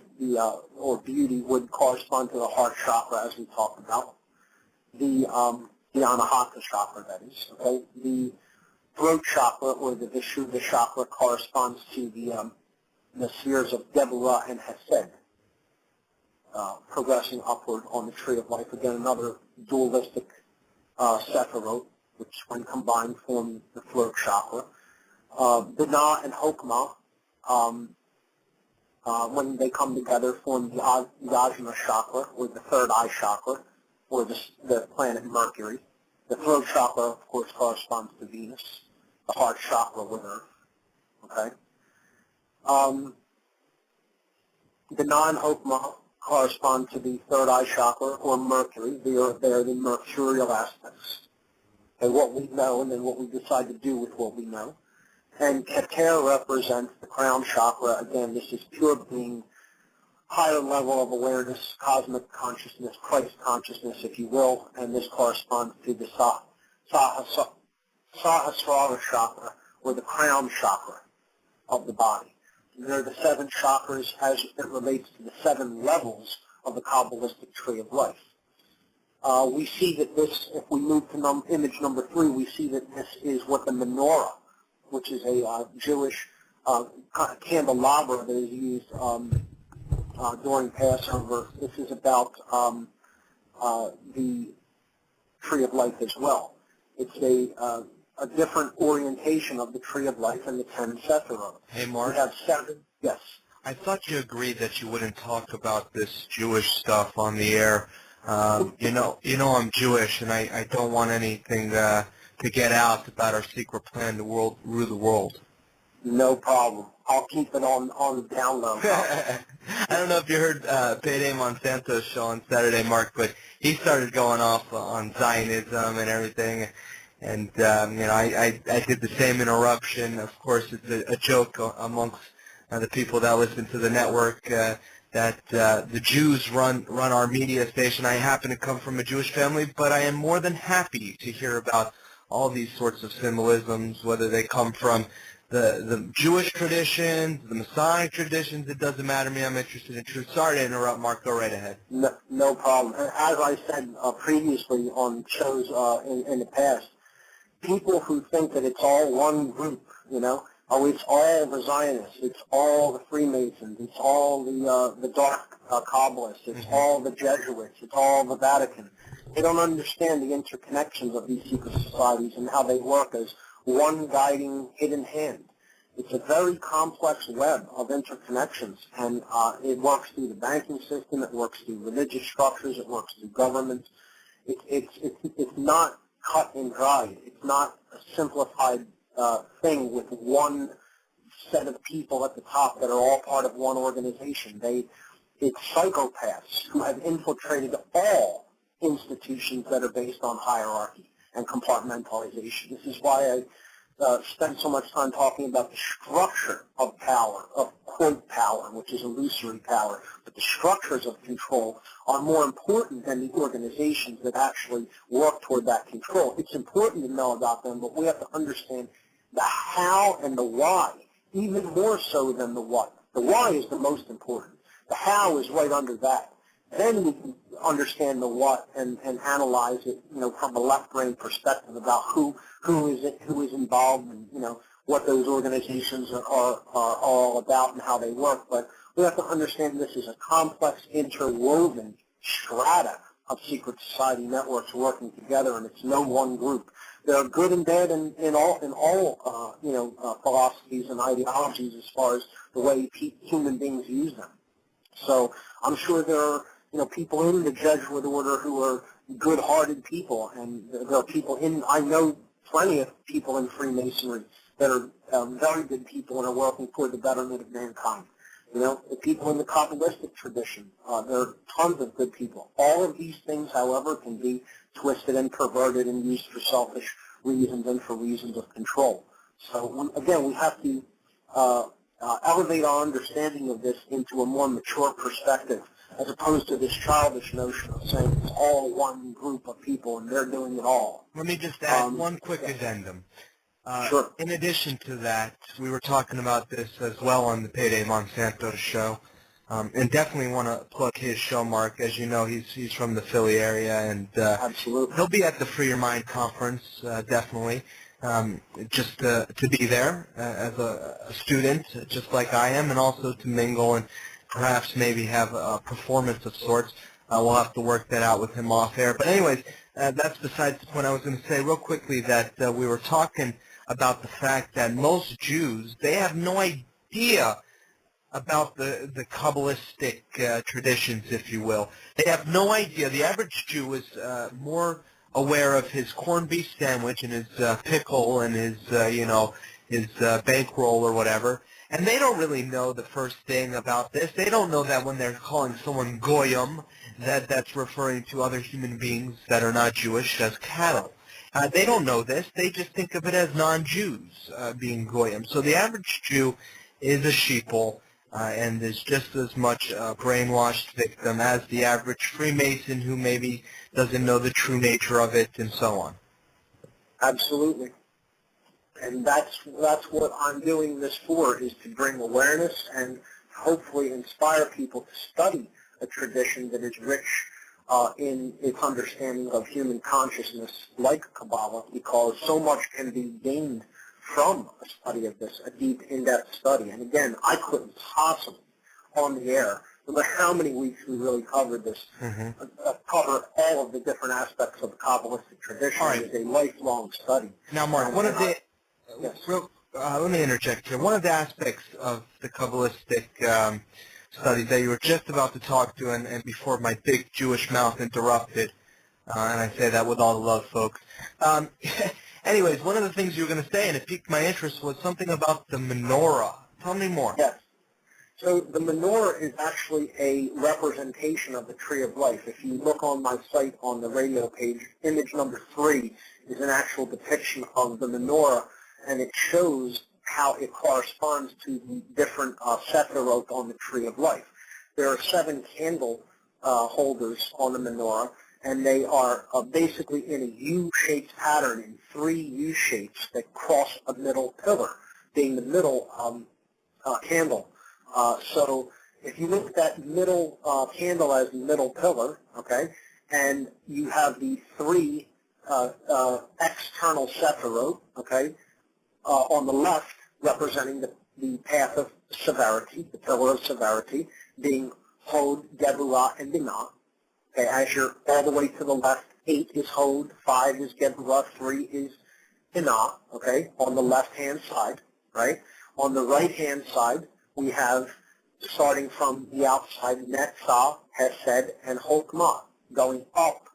or beauty, would correspond to the heart chakra, as we talked about. The Anahata chakra, that is. Okay. The throat chakra, or the Vishuddha chakra, corresponds to the spheres of Deborah and Hesed, progressing upward on the tree of life. Again, another dualistic sephirot, which when combined form the throat chakra. Binah and Hokmah, when they come together, form the Ajna chakra, or the third eye chakra, or the planet Mercury. The throat chakra, of course, corresponds to Venus. The heart chakra with Earth. Okay. Binah and Hokmah correspond to the third eye chakra, or Mercury. They are the mercurial aspects. Okay, what we know, and then what we decide to do with what we know. And Keter represents the crown chakra. Again, this is pure being, higher level of awareness, cosmic consciousness, Christ consciousness, if you will, and this corresponds to the Sahasrara chakra, or the crown chakra of the body. There are the 7 chakras as it relates to the 7 levels of the Kabbalistic tree of life. We see that this, if we move to image number 3, we see that this is what the menorah, which is a Jewish candelabra that is used during Passover. This is about the tree of life as well. It's a different orientation of the tree of life and the 10 sephirot. Hey, Mark. We have 7. Yes. I thought you agreed that you wouldn't talk about this Jewish stuff on the air. You know I'm Jewish, and I don't want anything to get out about our secret plan to rule the world. No problem. I'll keep it on the down low. I don't know if you heard Payday Monsanto's show on Saturday, Mark, but he started going off on Zionism and everything. And, I did the same interruption. Of course, it's a joke amongst the people that listen to the network that the Jews run our media station. I happen to come from a Jewish family, but I am more than happy to hear about all these sorts of symbolisms, whether they come from the Jewish traditions, the Masonic traditions. It doesn't matter to me. I'm interested in truth. Sorry to interrupt, Mark. Go right ahead. No problem. As I said previously on shows in the past, people who think that it's all one group, it's all the Zionists, it's all the Freemasons, it's all the dark Kabbalists, it's all the Jesuits, it's all the Vatican. They don't understand the interconnections of these secret societies and how they work as one guiding hidden hand. It's a very complex web of interconnections, and it works through the banking system, it works through religious structures, it works through governments. It's not cut and dried. It's not a simplified thing with one set of people at the top that are all part of one organization. It's psychopaths who have infiltrated all institutions that are based on hierarchy and compartmentalization. This is why I spend so much time talking about the structure of power, of quote power, which is illusory power. But the structures of control are more important than the organizations that actually work toward that control. It's important to know about them, but we have to understand the how and the why, even more so than the what. The why is the most important. The how is right under that. Then we can understand the what and analyze it, from a left-brain perspective about who is involved and, what those organizations are all about and how they work. But we have to understand this is a complex, interwoven strata of secret society networks working together, and it's no one group. There are good and bad in all philosophies and ideologies as far as the way human beings use them. So I'm sure there are people in the Jesuit order who are good-hearted people, and there are people I know plenty of people in Freemasonry that are very good people and are working toward the betterment of mankind. The people in the Kabbalistic tradition, there are tons of good people. All of these things, however, can be twisted and perverted and used for selfish reasons and for reasons of control. So, again, we have to elevate our understanding of this into a more mature perspective, as opposed to this childish notion of saying it's all one group of people and they're doing it all. Let me just add one quick addendum. Sure. In addition to that, we were talking about this as well on the Payday Monsanto show, and definitely want to plug his show, Mark. As you know, he's from the Philly area, and Absolutely. he'll be at the Free Your Mind conference, definitely, just to be there as a student, just like I am, and also to mingle and perhaps maybe have a performance of sorts. We'll have to work that out with him off air. But anyways, that's besides the point. I was going to say real quickly that we were talking about the fact that most Jews, they have no idea about the Kabbalistic traditions, if you will. They have no idea. The average Jew is more aware of his corned beef sandwich and his pickle and his, his bankroll or whatever. And they don't really know the first thing about this. They don't know that when they're calling someone goyim, that's referring to other human beings that are not Jewish as cattle. They don't know this. They just think of it as non-Jews being goyim. So the average Jew is a sheeple and is just as much a brainwashed victim as the average Freemason who maybe doesn't know the true nature of it and so on. Absolutely. And that's what I'm doing this for, is to bring awareness and hopefully inspire people to study a tradition that is rich in its understanding of human consciousness, like Kabbalah, because so much can be gained from a study of this, a deep, in-depth study. And again, I couldn't possibly, on the air, no matter how many weeks we really covered this, cover all of the different aspects of the Kabbalistic tradition. All right. It is a lifelong study. Now, Mark, Yes. Let me interject here. One of the aspects of the Kabbalistic study that you were just about to talk to, and before my big Jewish mouth interrupted, and I say that with all the love, folks. Anyways, one of the things you were going to say, and it piqued my interest, was something about the menorah. Tell me more. Yes. So the menorah is actually a representation of the tree of life. If you look on my site on the radio page, image number 3 is an actual depiction of the menorah, and it shows how it corresponds to the different sephirot on the tree of life. There are 7 candle holders on the menorah, and they are basically in a U-shaped pattern in 3 U-shapes that cross a middle pillar, being the middle candle. So if you look at that middle candle as the middle pillar, okay, and you have the 3 external sephirot, okay, on the left representing the path of severity, the pillar of severity, being Hod, Geburah, and Binah. Okay, as you're all the way to the left, 8 is Hod, 5 is Geburah, 3 is Binah, okay, on the left-hand side, right? On the right-hand side, we have, starting from the outside, Netzah, Hesed, and Chokmah, going up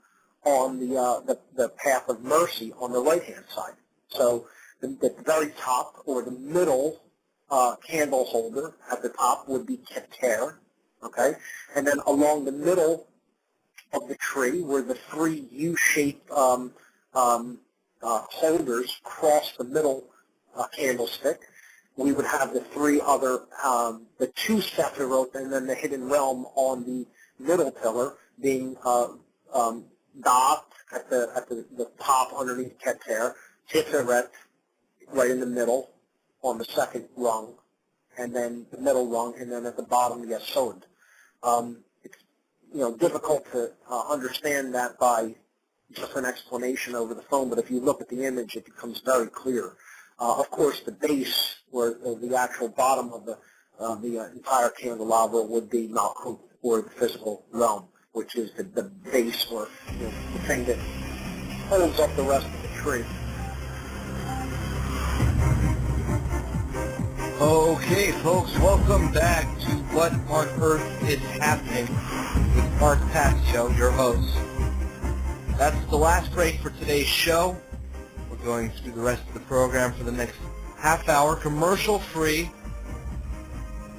on the path of mercy on the right-hand side. So the very top, or the middle candle holder at the top would be Keter, okay? And then along the middle of the tree, where the 3 U-shaped holders cross the middle candlestick, we would have the 3 other, the 2 sephirot, and then the hidden realm on the middle pillar, being Da'at at the top underneath Keter, Tiferet right in the middle on the second rung, and then the middle rung, and then at the bottom, Yesod. It's difficult to understand that by just an explanation over the phone, but if you look at the image, it becomes very clear. Of course, the base, or the actual bottom of the entire candelabra, would be Malkut, or the physical realm, which is the base, or the thing that holds up the rest of the tree. Okay, folks, welcome back to What on Earth is Happening with Mark Passio, your host. That's the last break for today's show. We're going through the rest of the program for the next half hour, commercial-free.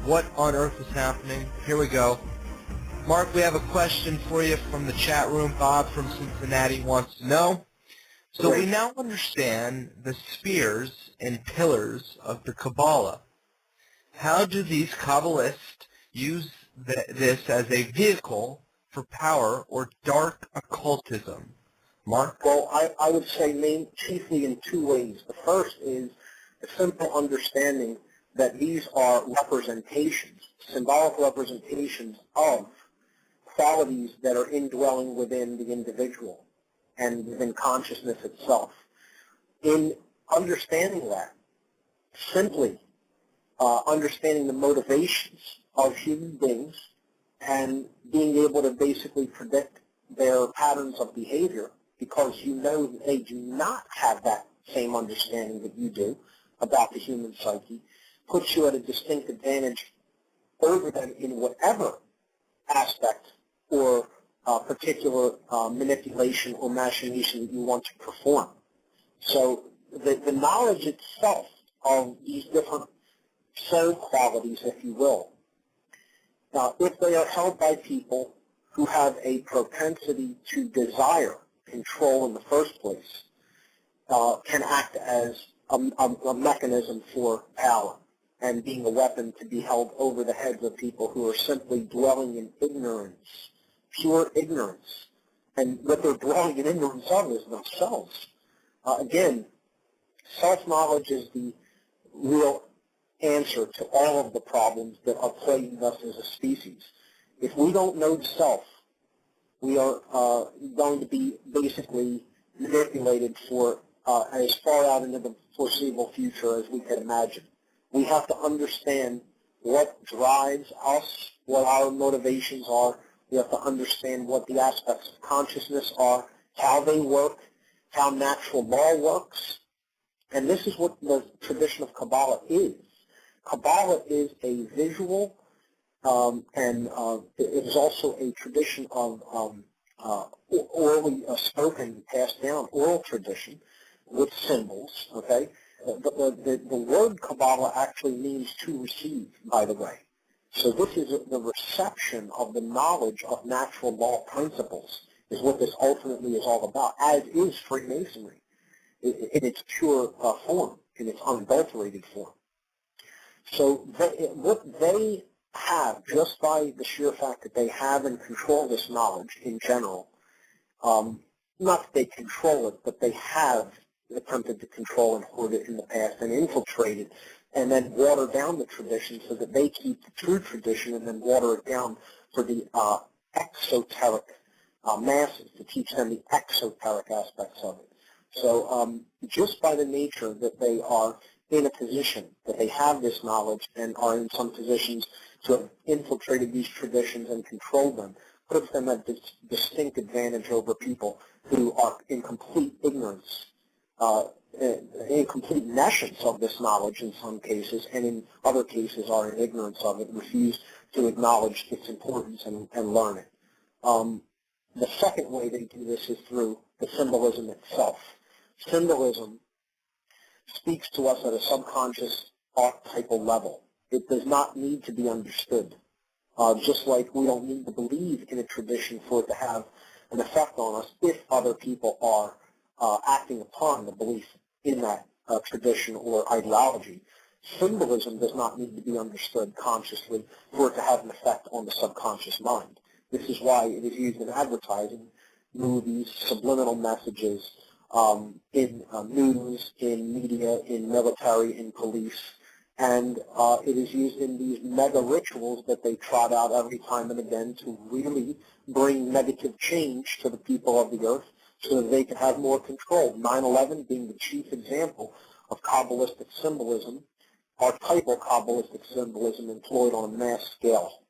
What on earth is happening? Here we go. Mark, we have a question for you from the chat room. Bob from Cincinnati wants to know. So we now understand the spheres and pillars of the Kabbalah. How do these Kabbalists use this as a vehicle for power or dark occultism? Mark? Well, I would say chiefly in two ways. The first is a simple understanding that these are representations, symbolic representations of qualities that are indwelling within the individual and within consciousness itself. In understanding that, simply understanding the motivations of human beings and being able to basically predict their patterns of behavior, because you know that they do not have that same understanding that you do about the human psyche, puts you at a distinct advantage over them in whatever aspect or particular manipulation or machination that you want to perform. So the knowledge itself of these different soul qualities, if you will, if they are held by people who have a propensity to desire control in the first place, can act as a mechanism for power and being a weapon to be held over the heads of people who are simply dwelling in ignorance, pure ignorance. And what they're dwelling in ignorance of is themselves. Again, self-knowledge is the real answer to all of the problems that are plaguing us as a species. If we don't know the self, we are going to be basically manipulated for as far out into the foreseeable future as we can imagine. We have to understand what drives us, what our motivations are. We have to understand what the aspects of consciousness are, how they work, how natural law works. And this is what the tradition of Kabbalah is. Kabbalah is a visual and it is also a tradition of orally spoken, passed down oral tradition with symbols, okay? The word Kabbalah actually means to receive, by the way. So this is the reception of the knowledge of natural law principles is what this ultimately is all about, as is Freemasonry in its pure form, in its unadulterated form. So what they have, just by the sheer fact that they have and control this knowledge in general, not that they control it, but they have attempted to control and hoard it in the past and infiltrate it and then water down the tradition so that they keep the true tradition and then water it down for the exoteric masses, to teach them the exoteric aspects of it. So just by the nature that they are in a position, that they have this knowledge and are in some positions to have infiltrated these traditions and controlled them, puts them at this distinct advantage over people who are in complete ignorance, in complete nescience of this knowledge in some cases, and in other cases are in ignorance of it, refuse to acknowledge its importance and learn it. The second way they do this is through the symbolism itself. Symbolism speaks to us at a subconscious archetypal level. It does not need to be understood. Just like we don't need to believe in a tradition for it to have an effect on us if other people are acting upon the belief in that tradition or ideology. Symbolism does not need to be understood consciously for it to have an effect on the subconscious mind. This is why it is used in advertising, movies, subliminal messages, in news, in media, in military, in police, and it is used in these mega rituals that they trot out every time and again to really bring negative change to the people of the earth so that they can have more control. 9/11 being the chief example of Kabbalistic symbolism, archetypal Kabbalistic symbolism employed on a mass scale.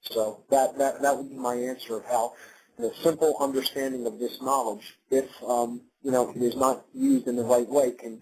So that would be my answer of how the simple understanding of this knowledge, if it is not used in the right way, can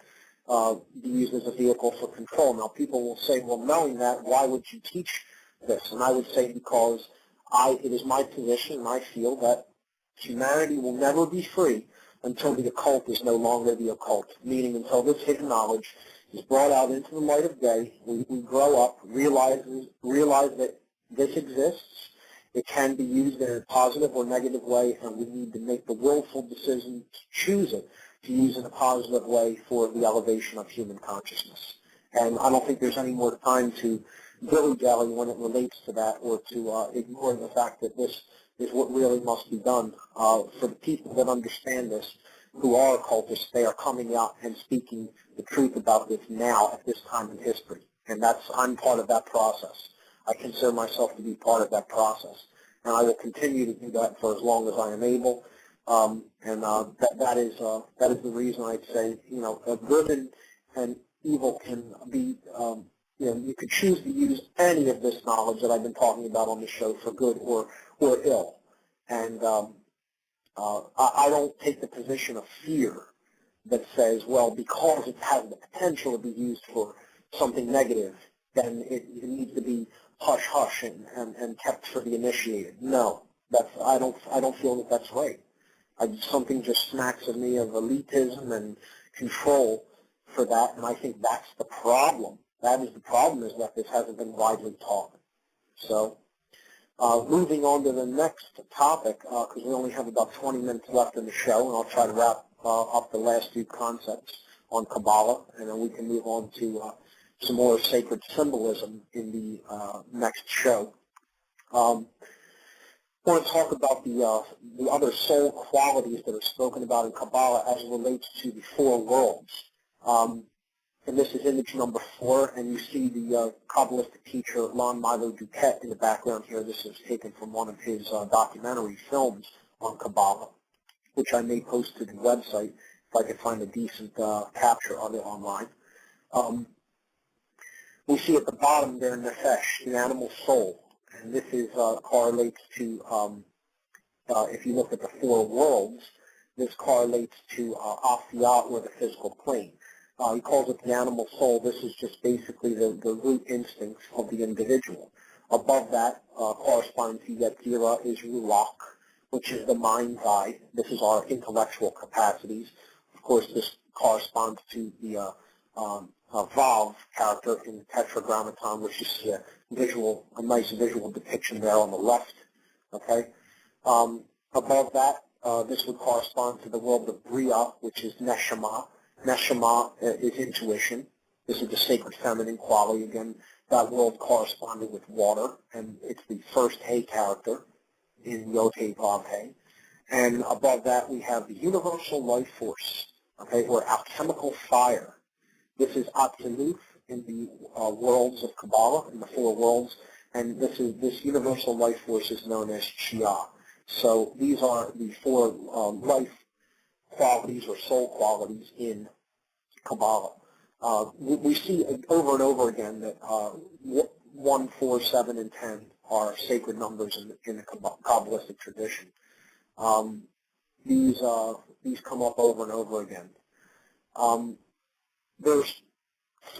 be used as a vehicle for control. Now, people will say, well, knowing that, why would you teach this? And I would say because it is my position, and I feel that humanity will never be free until the occult is no longer the occult, meaning until this hidden knowledge is brought out into the light of day, we grow up, realize that this exists, it can be used in a positive or negative way, and we need to make the willful decision to choose it, to use it in a positive way for the elevation of human consciousness. And I don't think there's any more time to dilly-dally when it relates to that, or to ignore the fact that this is what really must be done. For the people that understand this, who are occultists, they are coming out and speaking the truth about this now at this time in history. And I'm part of that process. I consider myself to be part of that process. And I will continue to do that for as long as I am able. That is the reason I'd say, good and evil can be, you could choose to use any of this knowledge that I've been talking about on the show for good or ill. And I don't take the position of fear that says, well, because it has the potential to be used for something negative, then it needs to be hush-hush and kept for the initiated. No, I don't feel that that's right. Something just smacks of me of elitism and control for that, and I think that's the problem. That is the problem, is that this hasn't been widely taught. So moving on to the next topic, because we only have about 20 minutes left in the show, and I'll try to wrap up the last few concepts on Kabbalah, and then we can move on to some more sacred symbolism in the next show. I want to talk about the other soul qualities that are spoken about in Kabbalah as it relates to the four worlds. And this is image number 4, and you see the Kabbalistic teacher Lon Milo Duquette in the background here. This is taken from one of his documentary films on Kabbalah, which I may post to the website if I can find a decent capture of it online. We see at the bottom there Nefesh, the animal soul. And this is correlates to, if you look at the four worlds, this correlates to Asiyah, or the physical plane. He calls it the animal soul. This is just basically the root instincts of the individual. Above that, corresponding to Yetzirah, is Ruach, which is the mind's eye. This is our intellectual capacities. Of course, this corresponds to the Vav character in the Tetragrammaton, which you see a nice visual depiction there on the left. Okay. Above that, this would correspond to the world of Bria, which is Neshama. Neshama is intuition. This is the sacred feminine quality. Again, that world corresponding with water, and it's the first Hay character in Yod Hey Vav Hey. And above that, we have the universal life force, okay, or alchemical fire. This is Atzilut in the worlds of Kabbalah, in the four worlds, and this universal life force is known as Chia. So these are the four life qualities or soul qualities in Kabbalah. We see over and over again that 1, 4, 7, and 10 are sacred numbers in the Kabbalistic tradition. These come up over and over again. There's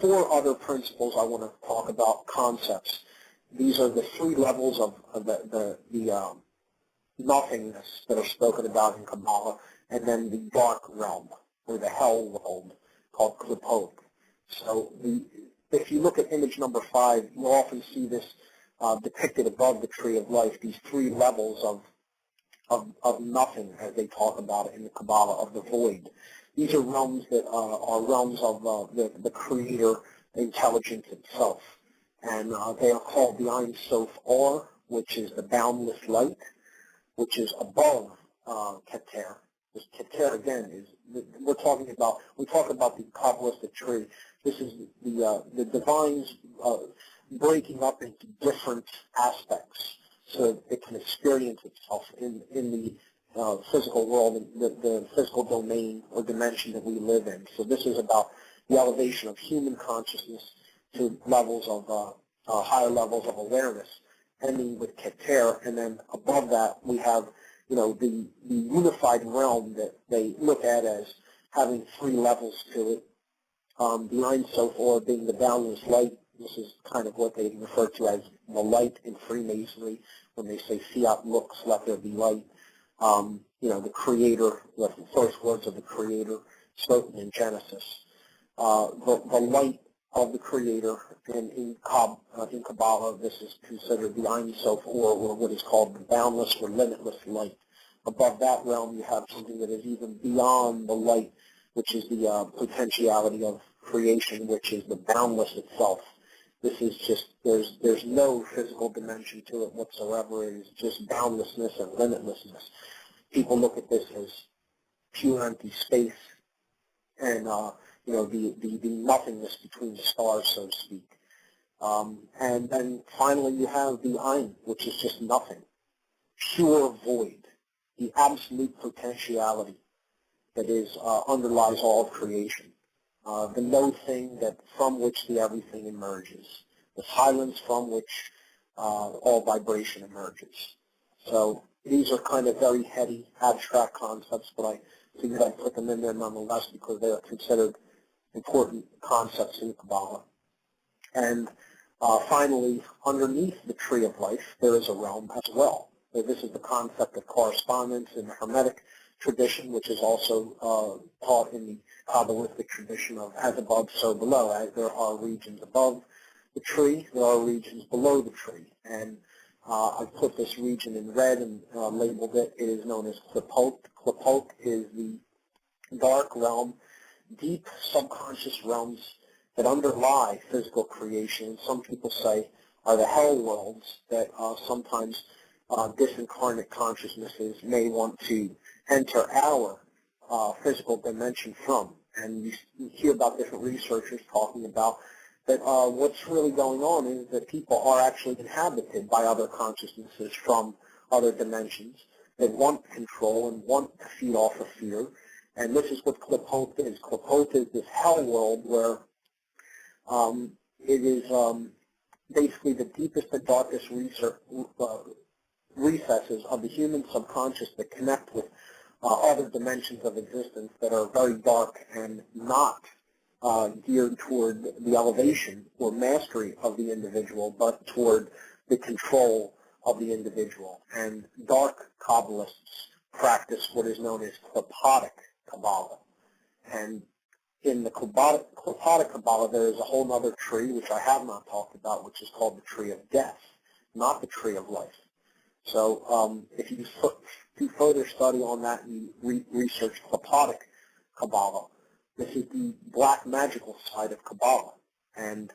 4 other principles I want to talk about, concepts. These are the 3 levels of the nothingness that are spoken about in Kabbalah, and then the dark realm, or the hell world, called Klipot. So if you look at image number 5, you'll often see this depicted above the tree of life, these 3 levels of nothing, as they talk about it in the Kabbalah, of the void. These are realms that are realms of the creator intelligence itself. And they are called the Ein Sof Or, which is the boundless light, which is above Keter. This Keter, again, is we talk about the Kabbalistic tree. This is the divine's breaking up into different aspects so it can experience itself in the physical world, the physical domain or dimension that we live in. So this is about the elevation of human consciousness to levels of higher levels of awareness, ending with Keter, and then above that we have the unified realm that they look at as having 3 levels to it. The Ein Sof Or being the boundless light. This is kind of what they refer to as the light in Freemasonry when they say fiat lux, let there be light. The Creator, the first words of the Creator spoken in Genesis. The light of the Creator, and in Kabbalah, this is considered the Ein Sof or what is called the boundless or limitless light. Above that realm, you have something that is even beyond the light, which is the potentiality of creation, which is the boundless itself. This is just, there's no physical dimension to it whatsoever. It is just boundlessness and limitlessness. People look at this as pure empty space and, the nothingness between the stars, so to speak. And then finally you have the Ein, which is just nothing, pure void, the absolute potentiality that is underlies all of creation, the no thing that from which the everything emerges, the silence from which all vibration emerges. So these are kind of very heady, abstract concepts, but I figured I'd put them in there nonetheless because they are considered important concepts in Kabbalah. And finally, underneath the tree of life, there is a realm as well. So this is the concept of correspondence in the Hermetic tradition, which is also taught in the Kabbalistic tradition of as above, so below. As there are regions above the tree, there are regions below the tree. And I've put this region in red and labeled it. It is known as Klipot. Klipot is the dark realm, deep subconscious realms that underlie physical creation, and some people say are the hell worlds that sometimes disincarnate consciousnesses may want to enter our physical dimension from. And you hear about different researchers talking about that what's really going on is that people are actually inhabited by other consciousnesses from other dimensions that want control and want to feed off of fear. And this is what Klipot is. Klipot is this hell world where it is basically the deepest and darkest recesses of the human subconscious that connect with other dimensions of existence that are very dark and not geared toward the elevation or mastery of the individual, but toward the control of the individual. And dark Kabbalists practice what is known as Klipotic Kabbalah. And in the Klipotic Kabbalah, there is a whole other tree, which I have not talked about, which is called the tree of death, not the tree of life. So if you do further study on that and you research Klipotic Kabbalah, this is the black magical side of Kabbalah. And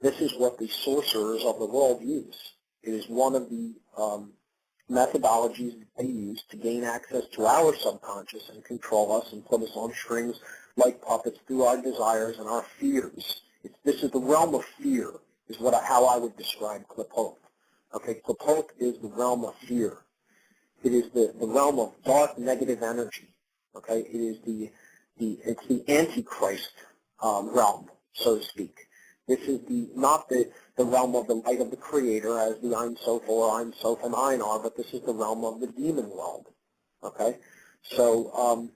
this is what the sorcerers of the world use. It is one of the methodologies that they use to gain access to our subconscious and control us and put us on strings like puppets through our desires and our fears. This is the realm of fear, is how I would describe Klipot. Okay, Klipot is the realm of fear. It is the realm of dark negative energy. Okay, it is it's the Antichrist realm, so to speak. This is not the realm of the light of the Creator, as the Ein Sof or Ein Sof and Ein are, but this is the realm of the demon world. Okay, so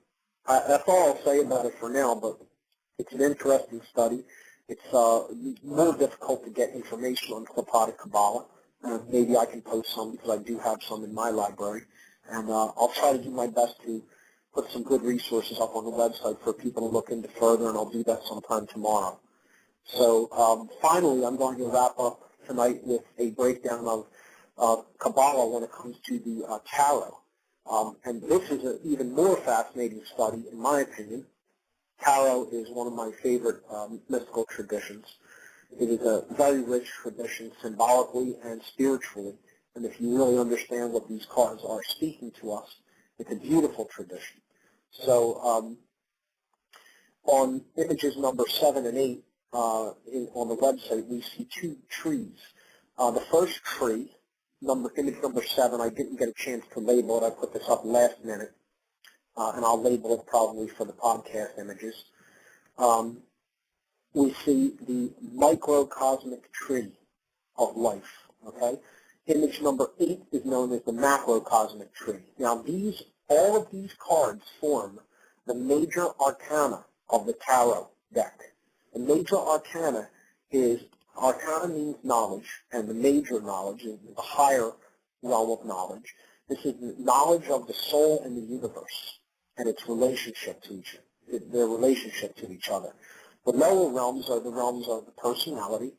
that's all I'll say about it for now. But it's an interesting study. It's more difficult to get information on Klipotic Kabbalah. Maybe I can post some because I do have some in my library, and I'll try to do my best to put some good resources up on the website for people to look into further, and I'll do that sometime tomorrow. So finally, I'm going to wrap up tonight with a breakdown of Kabbalah when it comes to the tarot. And this is an even more fascinating study, in my opinion. Tarot is one of my favorite mystical traditions. It is a very rich tradition symbolically and spiritually, and if you really understand what these cards are speaking to us, it's a beautiful tradition. So on images number 7 and 8 on the website, we see two trees. The first tree, image number 7, I didn't get a chance to label it. I put this up last minute, and I'll label it probably for the podcast images. We see the microcosmic tree of life. Okay, image number 8 is known as the macrocosmic tree. Now, all of these cards form the major arcana of the tarot deck. The major arcana means knowledge, and the major knowledge is the higher realm of knowledge. This is the knowledge of the soul and the universe and its relationship to their relationship to each other. The lower realms are the realms of the personality,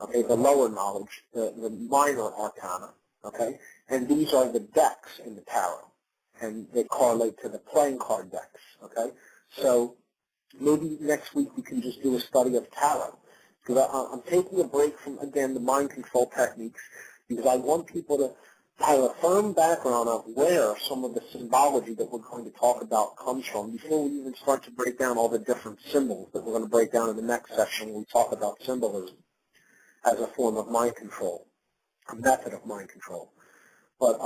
okay, the lower knowledge, the minor arcana, okay, and these are the decks in the tarot, and they correlate to the playing card decks, okay. So maybe next week we can just do a study of tarot, Because I'm taking a break from, again, the mind control techniques, because I want people to have a firm background of where some of the symbology that we're going to talk about comes from before we even start to break down all the different symbols that we're going to break down in the next section when we talk about symbolism as a form of mind control, a method of mind control. But,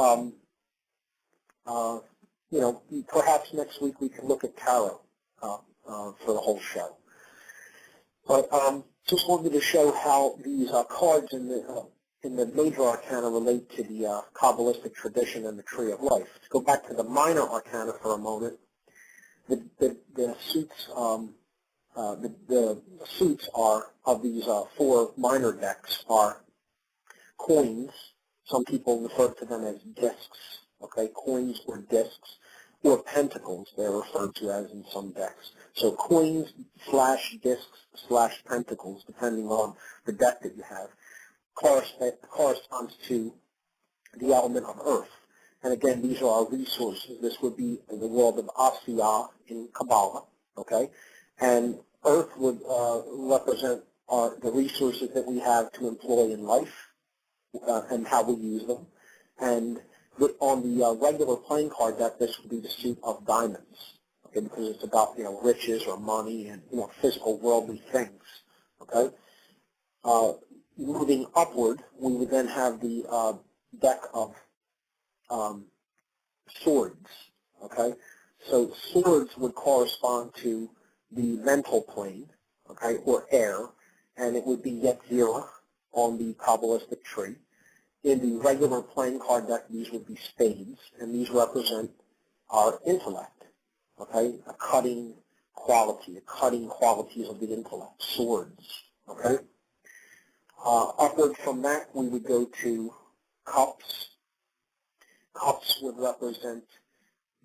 you know, perhaps next week we can look at tarot for the whole show. But just wanted to show how these cards in the major arcana relate to the Kabbalistic tradition and the Tree of Life. To go back to the minor arcana for a moment, the suits are of these four minor decks are coins. Some people refer to them as discs. Okay, coins or discs, or pentacles. They're referred to as in some decks. So coins / discs / pentacles, depending on the deck that you have, corresponds to the element of earth. And again, these are our resources. This would be in the world of Passio in Kabbalah, okay? And earth would represent the resources that we have to employ in life and how we use them. And on the regular playing card deck, this would be the suit of diamonds, okay, because it's about, you know, riches or money and, you know, physical worldly things, okay? Moving upward, we would then have the deck of swords, okay? So swords would correspond to the mental plane, okay, or air, and it would be Yetzirah on the Kabbalistic tree. In the regular playing card deck, these would be spades, and these represent our intellect, okay, a cutting qualities of the intellect, swords, okay. Upward from that, we would go to cups. Cups would represent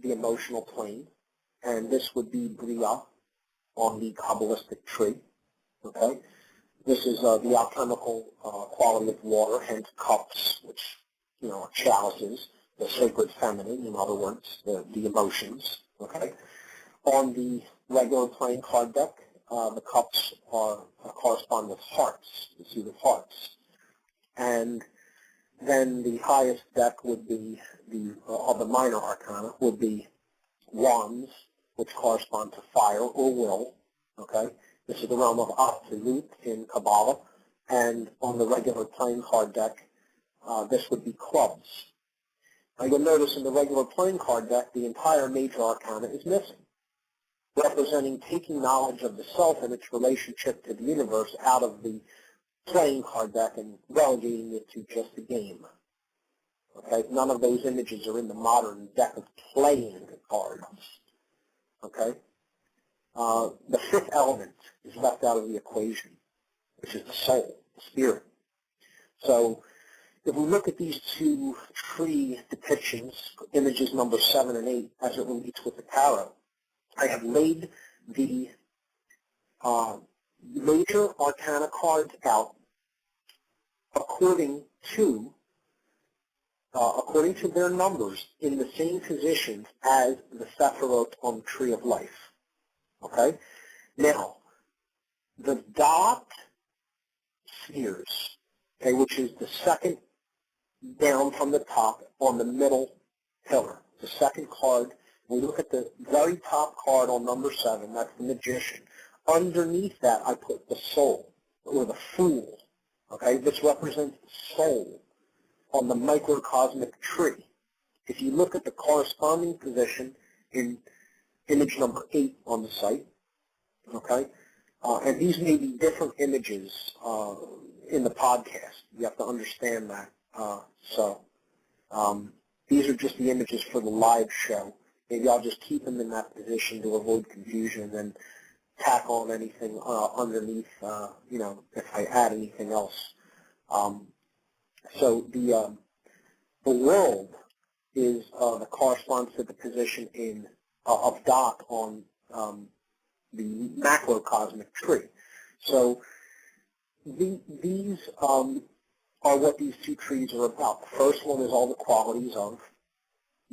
the emotional plane, and this would be Bria on the Kabbalistic tree, okay. This is the alchemical quality of water, hence cups, which, you know, are chalices, the sacred feminine, in other words, the emotions, okay. On the regular playing card deck, the cups correspond with hearts, the suit of hearts. And then the highest deck would be, of the minor arcana, would be wands, which correspond to fire or will, okay. This is the realm of absolute in Kabbalah, and on the regular playing card deck, this would be clubs. Now you'll notice in the regular playing card deck, the entire major arcana is missing, representing taking knowledge of the self and its relationship to the universe out of the playing card deck and relegating it to just a game. Okay, none of those images are in the modern deck of playing cards. Okay. The fifth element is left out of the equation, which is the soul, the spirit. So if we look at these two tree depictions, images number 7 and 8, as it relates with the tarot, I have laid the major arcana cards out according to their numbers in the same positions as the Sephiroth on the Tree of Life. Okay? Now, the dot spheres, okay, which is the second down from the top on the middle pillar, the second card, we look at the very top card on number 7, that's the Magician. Underneath that, I put the Soul, or the Fool. Okay? This represents soul on the microcosmic tree. If you look at the corresponding position in image number 8 on the site, okay, and these may be different images in the podcast. You have to understand that. These are just the images for the live show. Maybe I'll just keep them in that position to avoid confusion and then tack on anything underneath, you know, if I add anything else. So the world is that corresponds to the position in of dot on the macrocosmic tree. So these are what these two trees are about. The first one is all the qualities of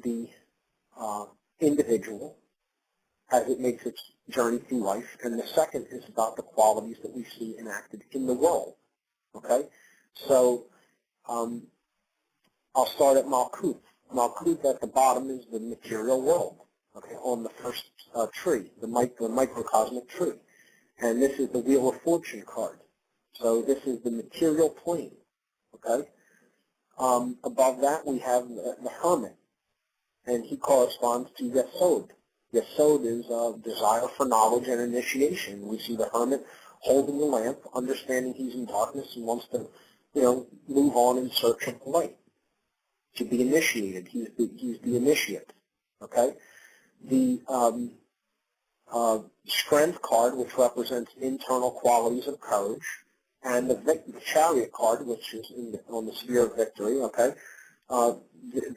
the individual, as it makes its journey through life, and the second is about the qualities that we see enacted in the world. Okay, so I'll start at Malkuth. Malkuth at the bottom is the material world. Okay, on the first tree, the microcosmic tree, and this is the Wheel of Fortune card. So this is the material plane. Okay, above that we have the Hermit, and he corresponds to Yesod. Yesod is a desire for knowledge and initiation. We see the Hermit holding the lamp, understanding he's in darkness and wants to, move on in search of the light. To be initiated, he's the initiate. Okay, the Strength card, which represents internal qualities of courage, and the Chariot card, which is on the sphere of victory. Okay,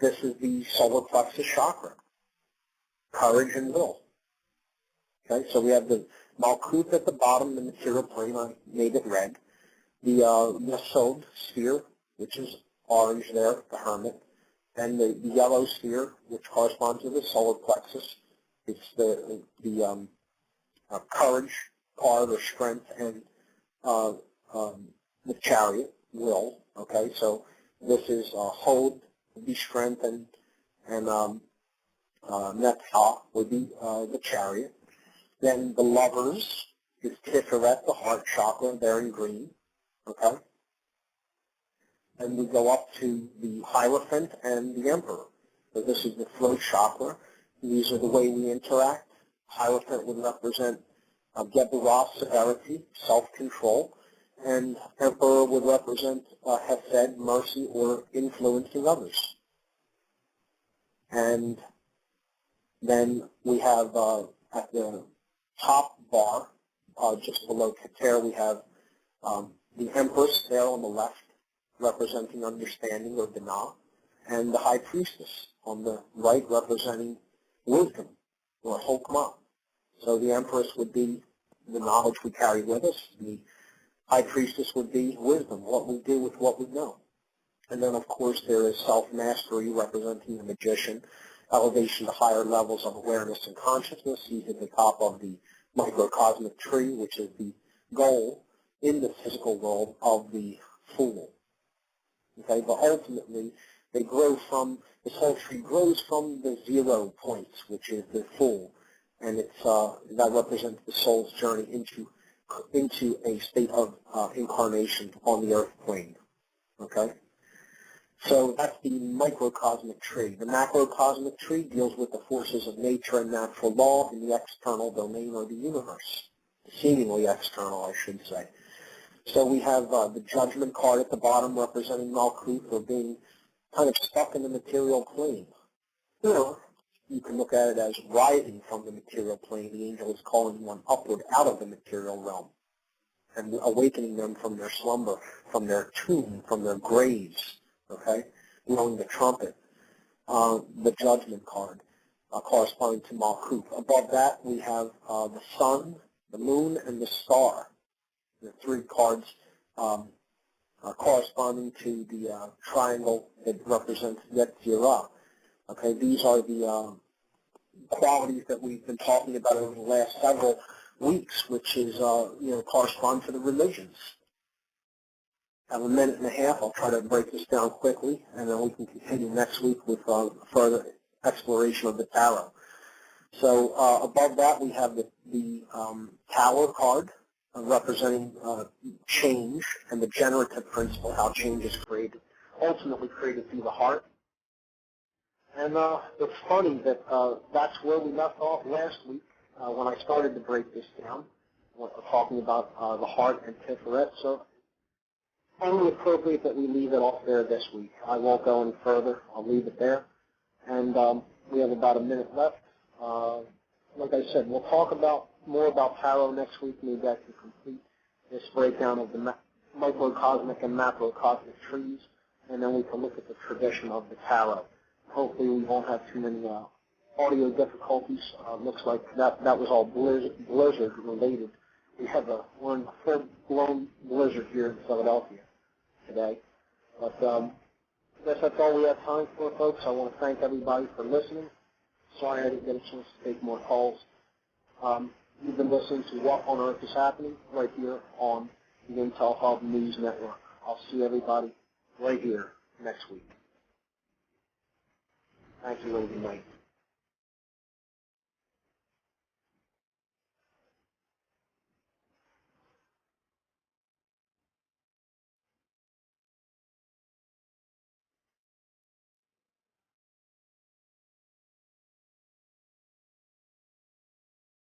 this is the solar plexus chakra, courage and will. Okay, so we have the Malkuth at the bottom, the material plane. I made it red. The Yesod sphere, which is orange there, the Hermit, and the yellow sphere, which corresponds to the solar plexus. It's the courage card or strength, and the Chariot, will. Okay, so this is Hod would be strength, and Netzah would be the Chariot. Then the Lovers is Tiferet, the heart chakra, there in green. Okay, and we go up to the Hierophant and the Emperor. So this is the throat chakra. These are the way we interact. Hierophant would represent Geburah, severity, self-control, and Emperor would represent Hesed, mercy, or influencing others. And then we have at the top bar, just below Keter, we have the Empress there on the left, representing understanding or Binah, and the High Priestess on the right, representing wisdom or Hokmah. So the Empress would be the knowledge we carry with us. The High Priestess would be wisdom, what we do with what we know. And then, of course, there is self-mastery, representing the magician, elevation to higher levels of awareness and consciousness. He's at the top of the microcosmic tree, which is the goal in the physical world of the fool. Okay, but ultimately, they grow from, this whole tree grows from the 0 points, which is the fool, and it's that represents the soul's journey into a state of incarnation on the earth plane. Okay, so that's the microcosmic tree. The macrocosmic tree deals with the forces of nature and natural law in the external domain or the universe, seemingly external, I should say. So we have the Judgment card at the bottom, representing Malkuth, or being kind of stuck in the material plane. Or you can look at it as rising from the material plane. The angel is calling one upward out of the material realm and awakening them from their slumber, from their tomb, from their graves, okay, blowing the trumpet. The Judgment card corresponding to Malkuth. Above that, we have the sun, the moon, and the star. The 3 cards corresponding to the triangle that represents Yetzirah. Okay, these are the qualities that we've been talking about over the last several weeks, which is, correspond to the religions. I have a minute and a half. I'll try to break this down quickly, and then we can continue next week with further exploration of the tarot. So above that, we have the Tower card, representing change and the generative principle, how change is created, ultimately created through the heart. And it's funny that that's where we left off last week when I started to break this down, talking about the heart and Tiferet. So only appropriate that we leave it off there this week. I won't go any further. I'll leave it there. And we have about a minute left. Like I said, we'll talk more about tarot next week. Maybe I can complete this breakdown of the microcosmic and macrocosmic trees, and then we can look at the tradition of the tarot. Hopefully we won't have too many audio difficulties. Looks like that was all blizzard related. We're in a full-blown blizzard here in Philadelphia today. But I guess that's all we have time for, folks. I want to thank everybody for listening. Sorry I didn't get a chance to take more calls. You've been listening to What on Earth is Happening right here on the Intel Hub News Network. I'll see everybody right here next week. Thank you and good night.